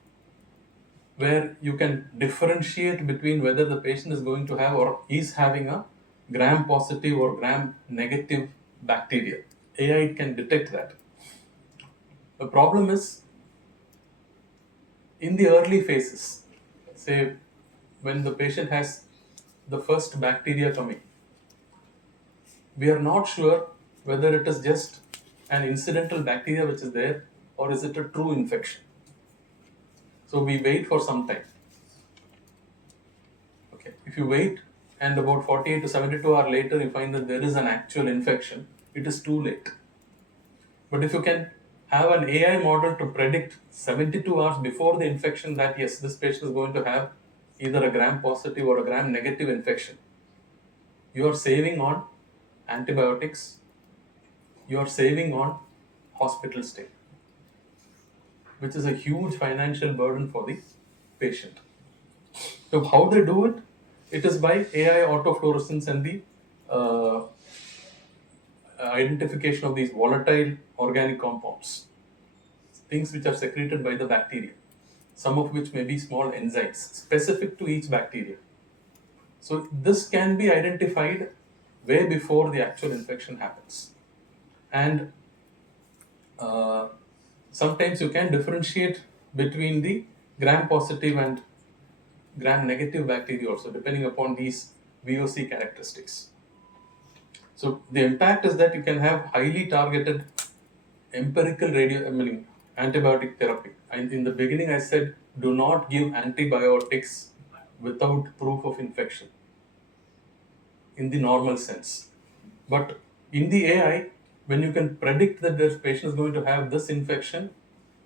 where you can differentiate between whether the patient is going to have or is having a gram positive or gram negative bacteria. AI can detect that. The problem is, in the early phases, say when the patient has the first bacteria coming, we are not sure whether it is just an incidental bacteria which is there or is it a true infection. So we wait for some time. Okay, if you wait and about 48 to 72 hours later you find that there is an actual infection, it is too late. But if you can have an AI model to predict 72 hours before the infection that yes, this patient is going to have either a gram positive or a gram negative infection, you are saving on antibiotics, you are saving on hospital stay, which is a huge financial burden for the patient. So how they do it? It is by AI autofluorescence and the identification of these volatile organic compounds, things which are secreted by the bacteria, some of which may be small enzymes specific to each bacteria. So this can be identified way before the actual infection happens. And sometimes you can differentiate between the gram positive and gram negative bacteria also, depending upon these VOC characteristics. So the impact is that you can have highly targeted empirical antibiotic therapy. And in the beginning, I said do not give antibiotics without proof of infection in the normal sense. But in the AI, when you can predict that this patient is going to have this infection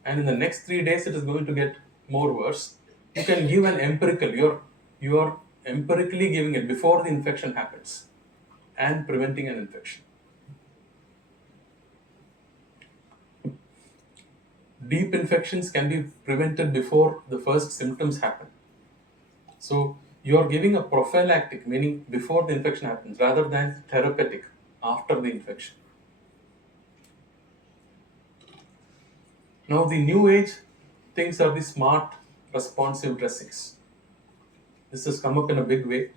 and in the next 3 days it is going to get more worse, you can give an empirical, you're empirically giving it before the infection happens and preventing an infection. Deep infections can be prevented before the first symptoms happen. So you are giving a prophylactic, meaning before the infection happens, rather than therapeutic after the infection. Now the new age things are the smart responsive dressings. This has come up in a big way.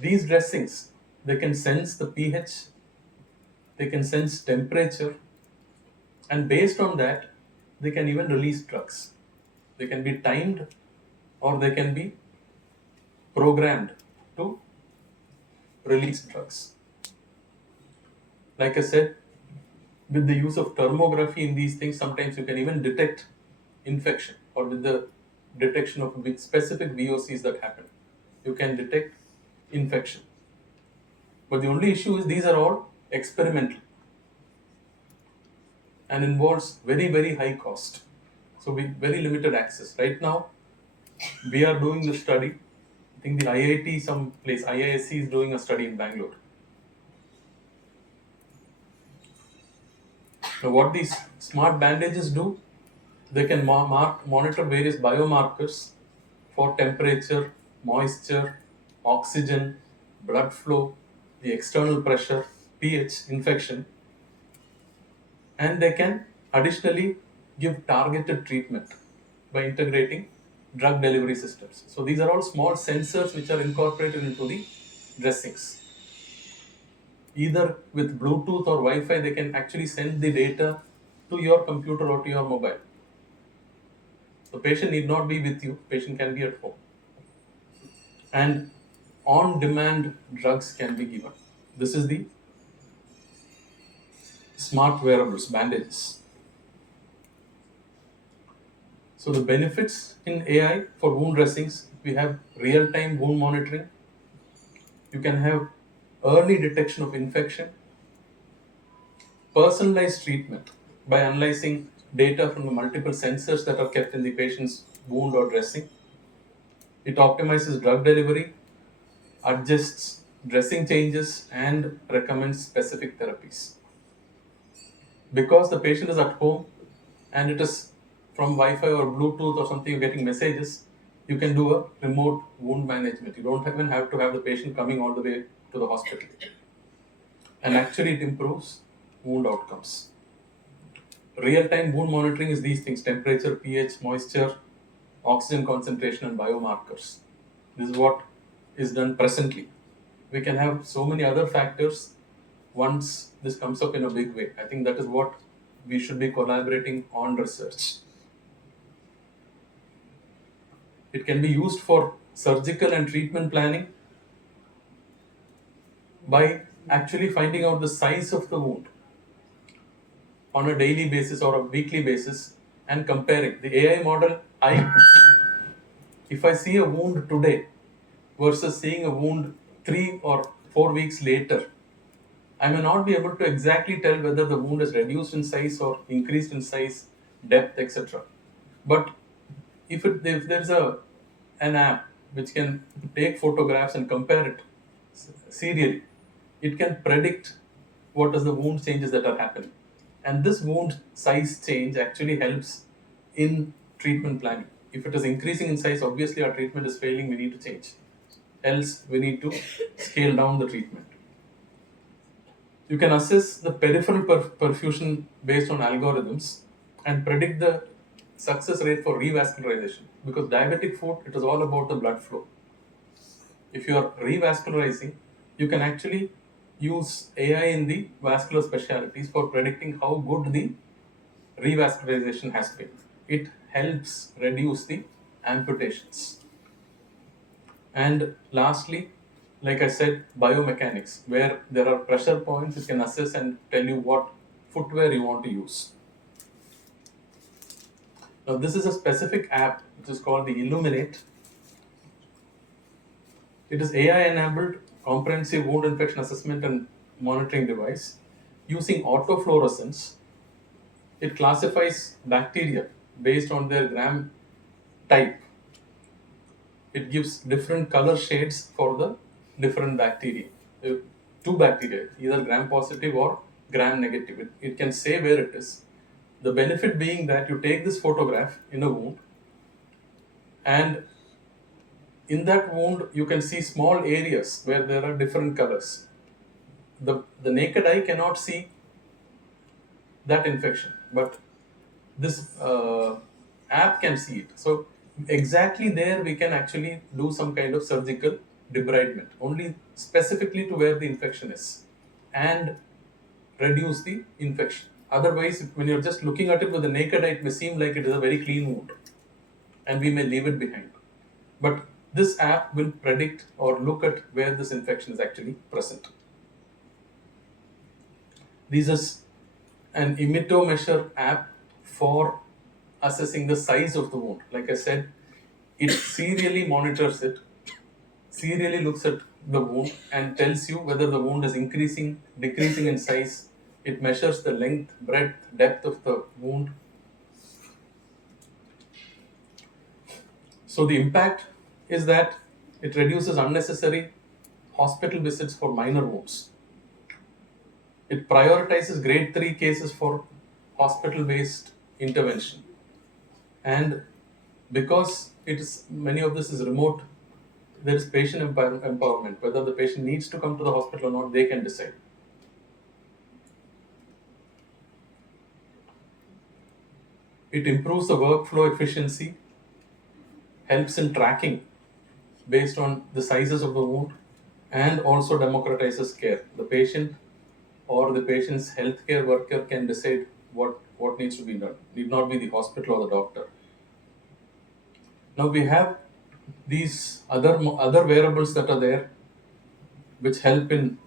These dressings, they can sense the pH, they can sense temperature, and based on that, they can even release drugs. They can be timed or they can be programmed to release drugs. Like I said, with the use of thermography in these things, sometimes you can even detect infection, or with the detection of specific VOCs that happen, you can detect infection. But the only issue is these are all experimental and involves very, very high cost. So we very limited access. Right now, we are doing the study. I think the IIT, some place, IISc is doing a study in Bangalore. Now, what these smart bandages do, they can monitor various biomarkers for temperature, moisture, oxygen, blood flow, the external pressure, pH, infection, and they can additionally give targeted treatment by integrating drug delivery systems. So these are all small sensors which are incorporated into the dressings. Either with Bluetooth or Wi-Fi, they can actually send the data to your computer or to your mobile. The patient need not be with you, patient can be at home. And on-demand drugs can be given. This is the smart wearables, bandages. So the benefits in AI for wound dressings, we have real-time wound monitoring. You can have early detection of infection, personalized treatment by analyzing data from the multiple sensors that are kept in the patient's wound or dressing. It optimizes drug delivery, adjusts dressing changes, and recommends specific therapies. Because the patient is at home and it is from Wi-Fi or Bluetooth or something, you're getting messages, you can do a remote wound management. You don't even have to have the patient coming all the way to the hospital. And actually, it improves wound outcomes. Real-time wound monitoring is these things: temperature, pH, moisture, oxygen concentration, and biomarkers. This is what is done presently. We can have so many other factors once this comes up in a big way. I think that is what we should be collaborating on research. It can be used for surgical and treatment planning by actually finding out the size of the wound on a daily basis or a weekly basis and comparing. The AI model, if I see a wound today versus seeing a wound 3 or 4 weeks later, I may not be able to exactly tell whether the wound is reduced in size or increased in size, depth, etc. But if there's an app which can take photographs and compare it serially, it can predict what is the wound changes that are happening. And this wound size change actually helps in treatment planning. If it is increasing in size, obviously our treatment is failing, we need to change. Else, we need to scale down the treatment. You can assess the peripheral perfusion based on algorithms and predict the success rate for revascularization. Because diabetic foot, it is all about the blood flow. If you are revascularizing, you can actually use AI in the vascular specialties for predicting how good the revascularization has been. It helps reduce the amputations. And lastly, like I said, biomechanics, where there are pressure points, it can assess and tell you what footwear you want to use. Now, this is a specific app which is called the Illuminate. It is AI-enabled comprehensive wound infection assessment and monitoring device. Using autofluorescence, it classifies bacteria based on their gram type. It gives different color shades for the different bacteria. Two bacteria, either gram positive or gram negative. It can say where it is. The benefit being that you take this photograph in a wound and in that wound, you can see small areas where there are different colors. The naked eye cannot see that infection, but this app can see it. So exactly there we can actually do some kind of surgical debridement, only specifically to where the infection is, and reduce the infection. Otherwise, when you're just looking at it with the naked eye, it may seem like it is a very clean wound, and we may leave it behind. But this app will predict or look at where this infection is actually present. This is an imitomeasure app for assessing the size of the wound. Like I said, it serially monitors it, serially looks at the wound and tells you whether the wound is increasing, decreasing in size. It measures the length, breadth, depth of the wound. So the impact is that it reduces unnecessary hospital visits for minor wounds. It prioritizes grade 3 cases for hospital based intervention. And because it is many of this is remote, there is patient empowerment. Whether the patient needs to come to the hospital or not, they can decide. It improves the workflow efficiency, helps in tracking based on the sizes of the wound, and also democratizes care. The patient or the patient's healthcare worker can decide what needs to be done. Need not be the hospital or the doctor. Now we have these other wearables that are there, which help in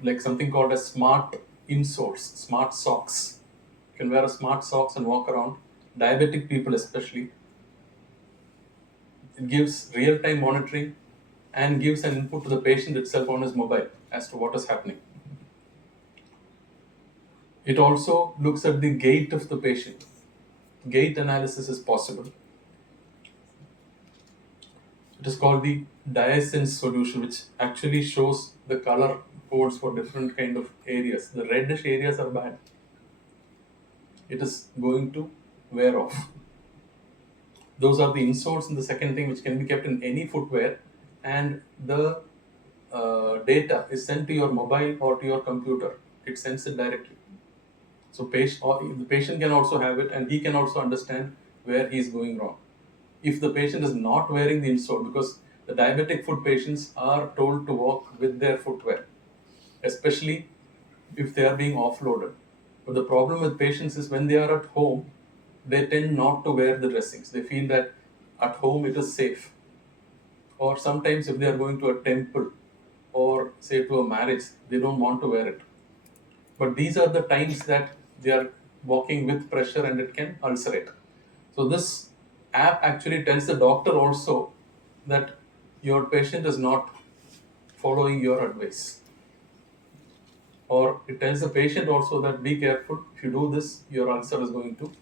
like something called as smart insoles, smart socks. You can wear a smart socks and walk around. Diabetic people especially. It gives real-time monitoring and gives an input to the patient itself on his mobile as to what is happening. It also looks at the gait of the patient. Gait analysis is possible. It is called the Diasense solution, which actually shows the color codes for different kind of areas. The reddish areas are bad. It is going to wear off. Those are the insoles, and the second thing which can be kept in any footwear, and the data is sent to your mobile or to your computer. It sends it directly. So the patient can also have it, and he can also understand where he is going wrong. If the patient is not wearing the insole, because the diabetic foot patients are told to walk with their footwear, especially if they are being offloaded. But the problem with patients is when they are at home, they tend not to wear the dressings. They feel that at home it is safe. Or sometimes if they are going to a temple or say to a marriage, they don't want to wear it. But these are the times that they are walking with pressure and it can ulcerate. So this app actually tells the doctor also that your patient is not following your advice. Or it tells the patient also that be careful, if you do this, your ulcer is going to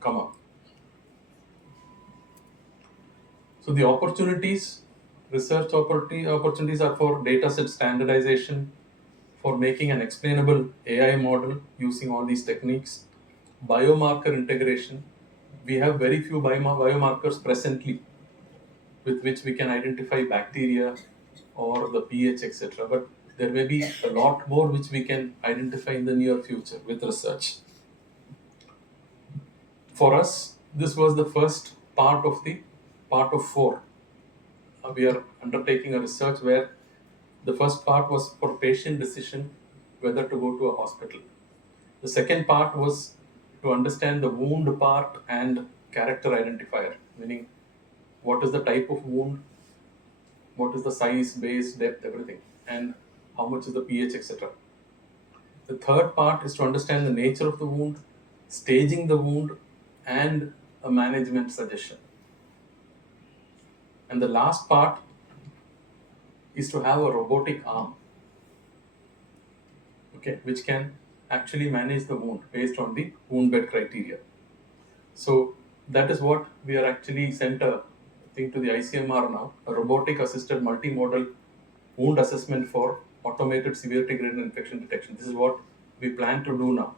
come up. So the research opportunities are for dataset standardization, for making an explainable AI model using all these techniques, biomarker integration. We have very few biomarkers presently with which we can identify bacteria or the pH, etc. But there may be a lot more which we can identify in the near future with research. For us, this was the first part of the part of 4. We are undertaking a research where the first part was for patient decision whether to go to a hospital. The second part was to understand the wound part and character identifier, meaning what is the type of wound, what is the size, base, depth, everything, and how much is the pH, etc. The third part is to understand the nature of the wound, staging the wound, and a management suggestion. And the last part is to have a robotic arm, okay, which can actually manage the wound based on the wound bed criteria. So that is what we are actually sent a thing to the ICMR now, a robotic assisted multimodal wound assessment for automated severity graded infection detection. This is what we plan to do now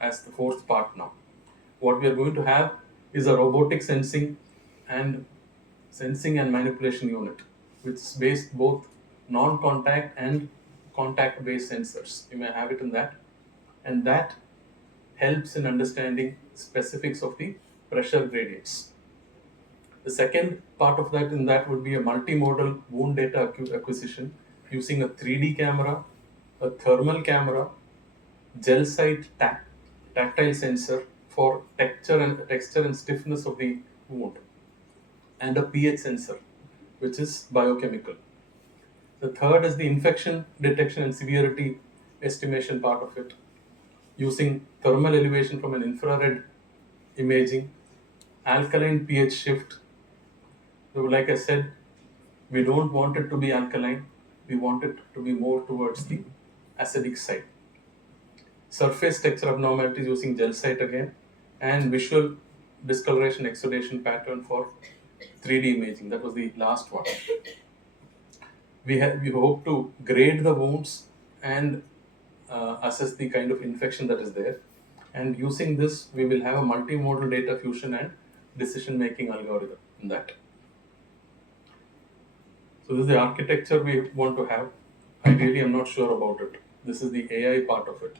as the fourth part now. What we are going to have is a robotic sensing and sensing and manipulation unit, which is based both non-contact and contact-based sensors. You may have it in that, and that helps in understanding specifics of the pressure gradients. The second part of that would be a multimodal wound data acquisition using a 3D camera, a thermal camera, gel site tactile sensor for texture and stiffness of the wound, and a pH sensor, which is biochemical. The third is the infection detection and severity estimation part of it, using thermal elevation from an infrared imaging, alkaline pH shift. So like I said, we don't want it to be alkaline, we want it to be more towards the acidic side. Surface texture abnormalities using gel site again, and visual discoloration exudation pattern for 3D imaging. That was the last one. We hope to grade the wounds and assess the kind of infection that is there. And using this, we will have a multimodal data fusion and decision making algorithm in that. So this is the architecture we want to have. Ideally, I'm not sure about it. This is the AI part of it.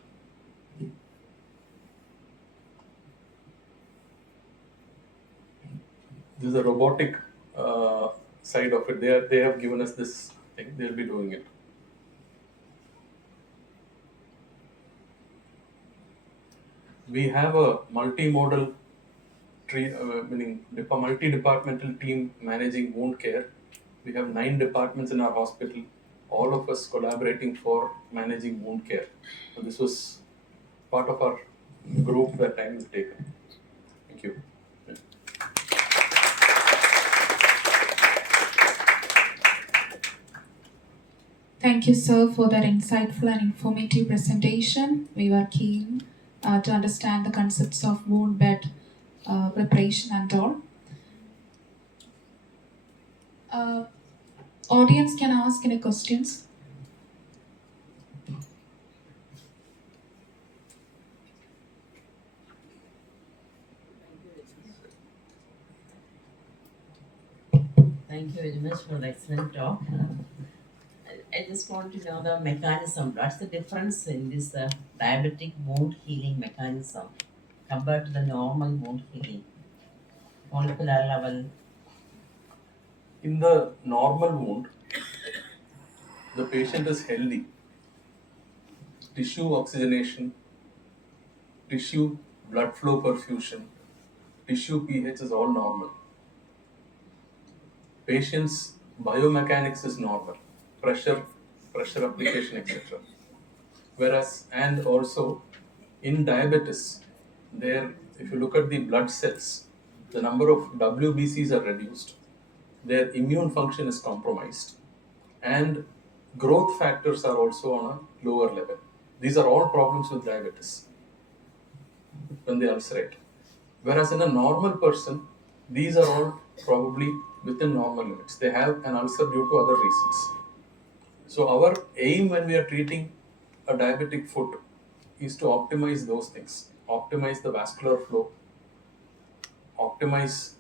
This is a robotic side of it. They have given us this thing. They'll be doing it. We have a multimodal meaning multi-departmental team managing wound care. We have 9 departments in our hospital, all of us collaborating for managing wound care. So this was part of our group that time is taken. Thank you. Thank you, sir, for that insightful and informative presentation. We were keen to understand the concepts of wound bed preparation and all. Audience can ask any questions. Thank you very much for the excellent talk. I just want to know the mechanism. What's the difference in this diabetic wound healing mechanism compared to the normal wound healing? Molecular level. In the normal wound, the patient is healthy. Tissue oxygenation, tissue blood flow perfusion, tissue pH is all normal. Patient's biomechanics is normal, pressure application, etc. Whereas, and also in diabetes, there, if you look at the blood cells, the number of WBCs are reduced, their immune function is compromised, and growth factors are also on a lower level. These are all problems with diabetes when they ulcerate. Whereas in a normal person, these are all probably within normal limits. They have an ulcer due to other reasons. So our aim when we are treating a diabetic foot is to optimize those things, optimize the vascular flow, optimize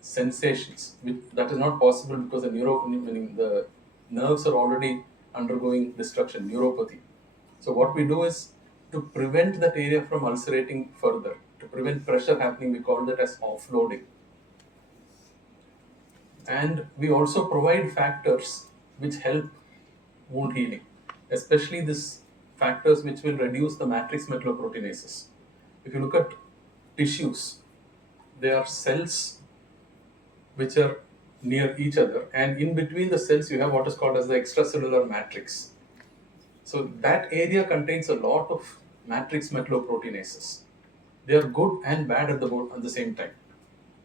sensations. That is not possible because meaning the nerves are already undergoing destruction, neuropathy. So what we do is to prevent that area from ulcerating further, to prevent pressure happening, we call that as offloading. And we also provide factors which help wound healing, especially these factors which will reduce the matrix metalloproteinases. If you look at tissues, they are cells which are near each other, and in between the cells you have what is called as the extracellular matrix. So that area contains a lot of matrix metalloproteinases. They are good and bad at the same time.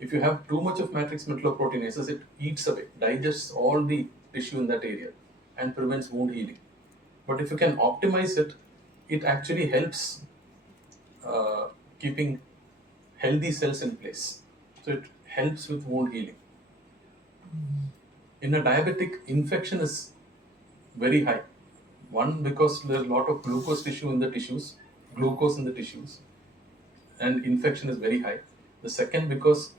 If you have too much of matrix metalloproteinases, it eats away, digests all the tissue in that area and prevents wound healing. But if you can optimize it, it actually helps keeping healthy cells in place. So it helps with wound healing. In a diabetic, infection is very high. One, because there's a lot of glucose in the tissues, and infection is very high. The second, because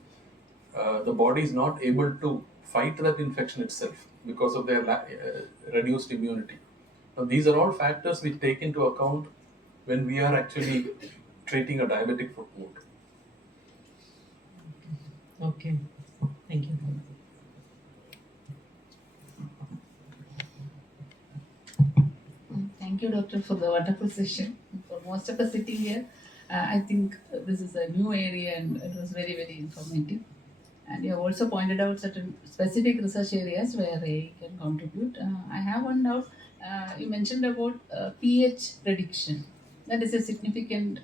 the body is not able to fight that infection itself because of their reduced immunity. Now, these are all factors we take into account when we are actually treating a diabetic foot wound. Okay. Thank you. Thank you, Doctor, for the wonderful session. For most of us sitting here, I think this is a new area and it was very, very informative. And you have also pointed out certain specific research areas where AI can contribute. I have one doubt. You mentioned about pH prediction. That is a significant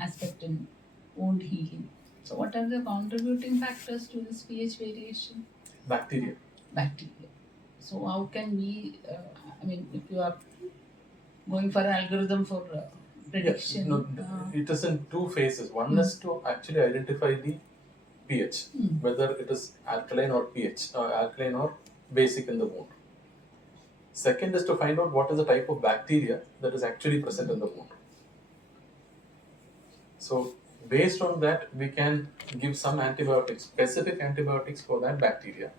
aspect in wound healing. So, what are the contributing factors to this pH variation? Bacteria. Bacteria. So, how can we, I mean, if you are going for an algorithm for prediction. No, it is in two phases. One is to actually identify the pH, whether it is alkaline or alkaline or basic in the wound. Second is to find out what is the type of bacteria that is actually present in the wound. So based on that, we can give some antibiotics, specific antibiotics for that bacteria.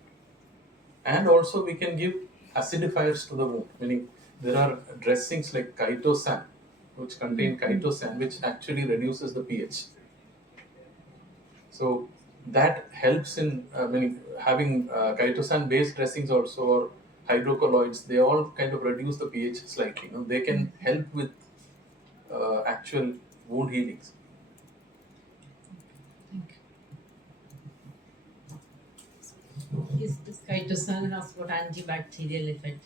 And also we can give acidifiers to the wound, meaning there are dressings like chitosan, which contain chitosan, which actually reduces the pH. So that helps in having chitosan-based dressings also, or hydrocolloids. They all kind of reduce the pH slightly. They can help with actual wound healings. Is this chitosan has got antibacterial effect?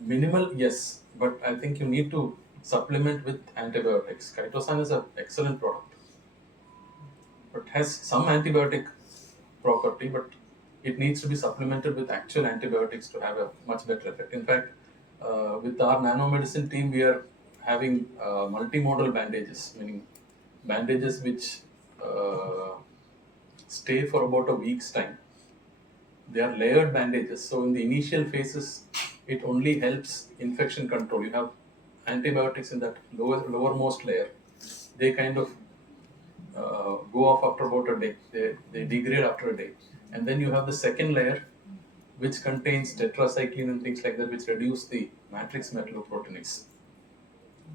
Minimal, yes, but I think you need to supplement with antibiotics. Chitosan is an excellent product, but has some antibiotic property, but it needs to be supplemented with actual antibiotics to have a much better effect. In fact, with our nanomedicine team, we are having multimodal bandages, meaning bandages which stay for about a week's time. They are layered bandages, so in the initial phases, it only helps infection control. You have antibiotics in that lowermost layer. They kind of go off after about a day. They degrade after a day. And then you have the second layer, which contains tetracycline and things like that, which reduce the matrix metalloproteinase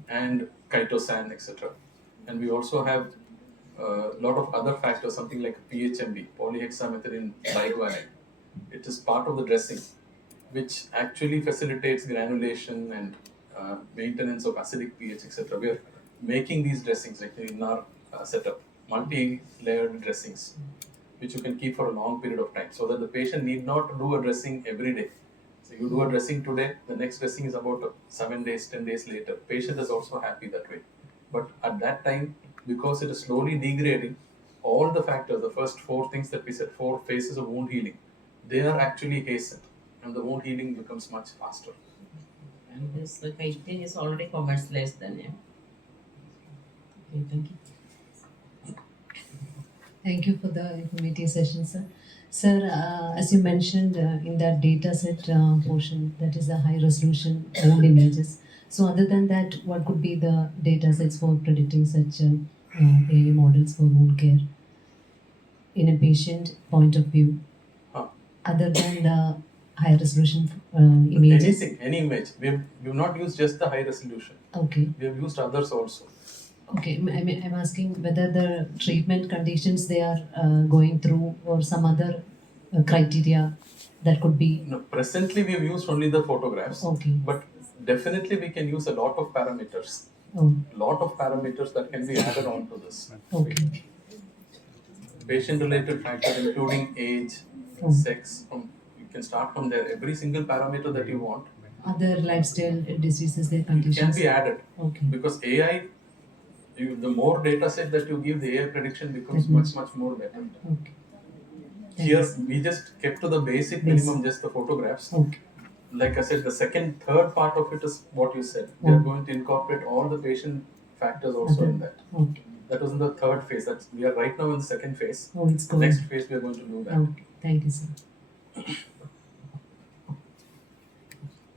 and chitosan, etc. And we also have a lot of other factors, something like PHMB, polyhexamethylene biguanide. It is part of the dressing, which actually facilitates granulation and maintenance of acidic pH, etc. We are making these dressings like in our setup, multi-layered dressings, which you can keep for a long period of time, so that the patient need not do a dressing every day. So you do a dressing today, the next dressing is about 7 days, 10 days later. Patient is also happy that way. But at that time, because it is slowly degrading, all the factors, the first 4 things that we said, 4 phases of wound healing, they are actually hastened, and the wound healing becomes much faster. And this chitin is already commercialized then, yeah. Okay, thank you. Thank you for the informative session, sir. Sir, as you mentioned in that data set portion, that is the high resolution wound images. So, other than that, what could be the data sets for predicting such AI models for wound care in a patient point of view? Other than the high resolution images? Anything, any image. We've not used just the high resolution. Okay. We have used others also. Okay, I'm asking whether the treatment conditions they are going through or some other criteria that could be. No, presently we have used only the photographs. Okay. But definitely we can use a lot of parameters. Oh. Lot of parameters that can be added on to this. Okay. Patient-related factors, including age, sex. You can start from there. Every single parameter that you want. Other lifestyle diseases, their conditions. Can be added. Okay. Because AI, the more data set that you give, the AI prediction becomes much more better. Okay. Here we just kept to the basic minimum, just the photographs. Okay. Like I said, the third part of it is what you said. We are going to incorporate all the patient factors also in that. Okay. That was in the third phase. We are right now in the second phase. Oh, it's the going. next phase we are going to do that. Okay. Thank you, sir.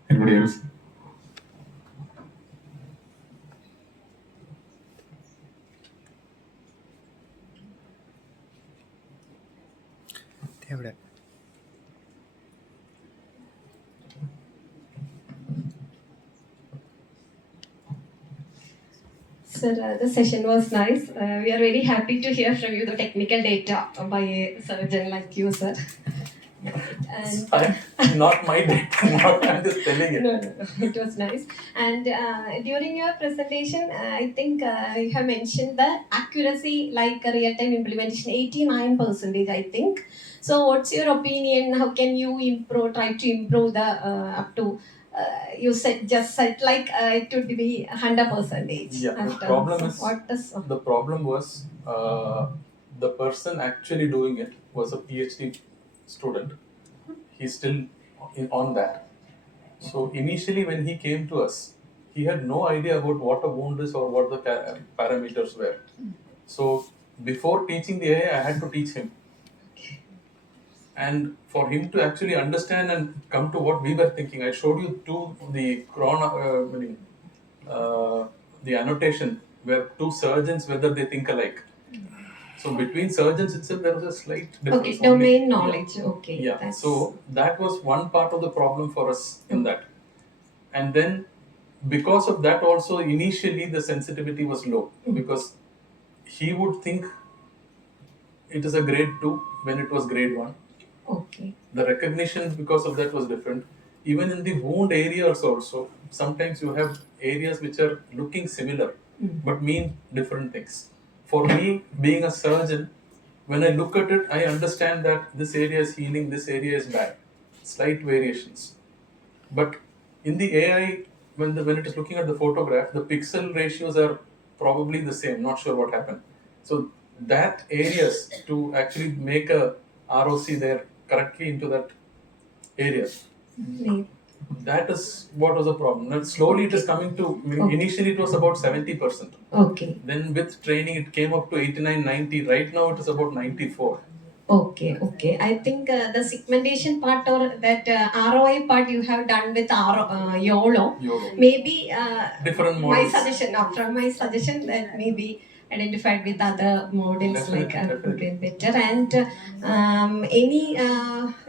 Anybody else? എവിടെ sir. The session was nice. We are very happy to hear from you the technical data by a surgeon like you, sir. It's And not my data, I'm just telling it. no, it was nice. And during your presentation, I think you have mentioned the accuracy like a real-time implementation, 89%, I think. So, what's your opinion? How can you improve? Try to improve the up to. You said like it would be 100%. Yeah, After. the problem was the person actually doing it was a PhD student. He's still on that. So initially, when he came to us, he had no idea about what a wound is or what the parameters were. So before teaching the AI, I had to teach him. And for him to actually understand and come to what we were thinking, I showed you the annotation where two surgeons, whether they think alike. So between surgeons itself, there was a slight difference. Okay, domain knowledge. Okay. Yeah. So that was one part of the problem for us in that. And then because of that also, initially the sensitivity was low because he would think it is a grade 2 when it was grade 1. Okay. The recognition because of that was different. Even in the wound areas also, sometimes you have areas which are looking similar but mean different things. For me, being a surgeon, when I look at it, I understand that this area is healing, this area is bad. Slight variations. But in the AI, when it is looking at the photograph, the pixel ratios are probably the same. Not sure what happened. So that areas to actually make a ROC there correctly into that area. That is what was the problem. Now slowly it is coming to. Initially it was about 70%. Okay. Then with training it came up to 89, 90. Right now it is about 94. Okay. I think the segmentation part or that ROI part you have done with YOLO. Maybe different my models. suggestion, from my suggestion, that maybe identified with other models Definitely. better. And any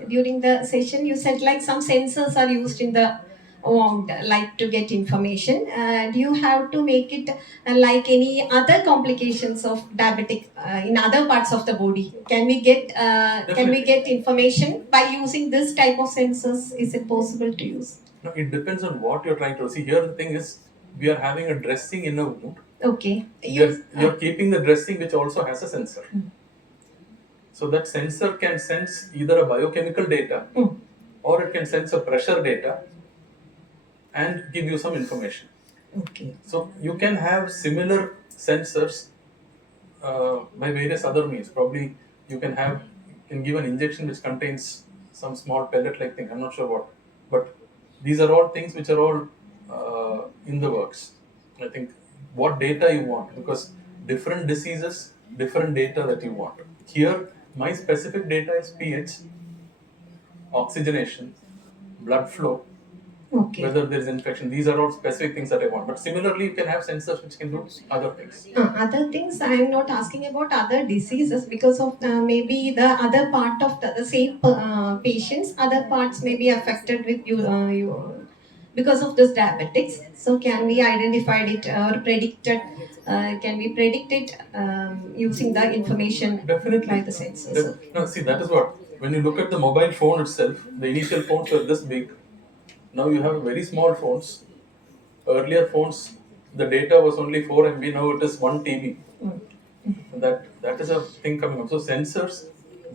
during the session you said like some sensors are used in the wound, like to get information. Do you have to make it like any other complications of diabetic in other parts of the body? Can we get information by using this type of sensors? Is it possible to use? No, it depends on what you're trying to see. Here the thing is, we are having a dressing in a wound. Okay. You're keeping the dressing which also has a sensor. So that sensor can sense either a biochemical data or it can sense a pressure data and give you some information. Okay. So you can have similar sensors by various other means. Probably you can give an injection which contains some small pellet-like thing. I'm not sure what, but these are all things which are all in the works. I think what data you want, because different diseases, different data that you want. Here, my specific data is pH, oxygenation, blood flow, whether there is infection. These are all specific things that I want. But similarly, you can have sensors which can do other things. Other things, I am not asking about other diseases because of maybe the other part of the same patients, other parts may be affected with you because of this diabetics. So can we identify it or predict it? Can we predict it using the information by the sensors? No, see, that is what. When you look at the mobile phone itself, the initial phones were this big. Now you have very small phones. Earlier phones, the data was only 4 MB, now it is 1 TB. That is a thing coming up. So sensors,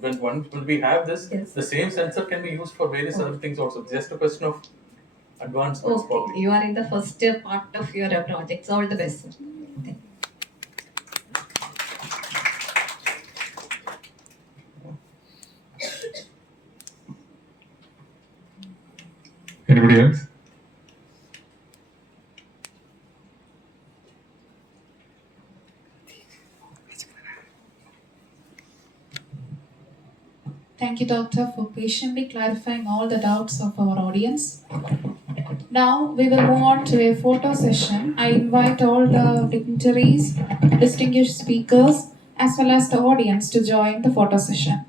when we have this, the same sensor can be used for various other things also. Just a question of advancements. Okay, you are in the first part of your projects. All the best, sir. Anybody else? Thank you, Doctor, for patiently clarifying all the doubts of our audience. Now we will move on to a photo session. I invite all the dignitaries, distinguished speakers, as well as the audience to join the photo session.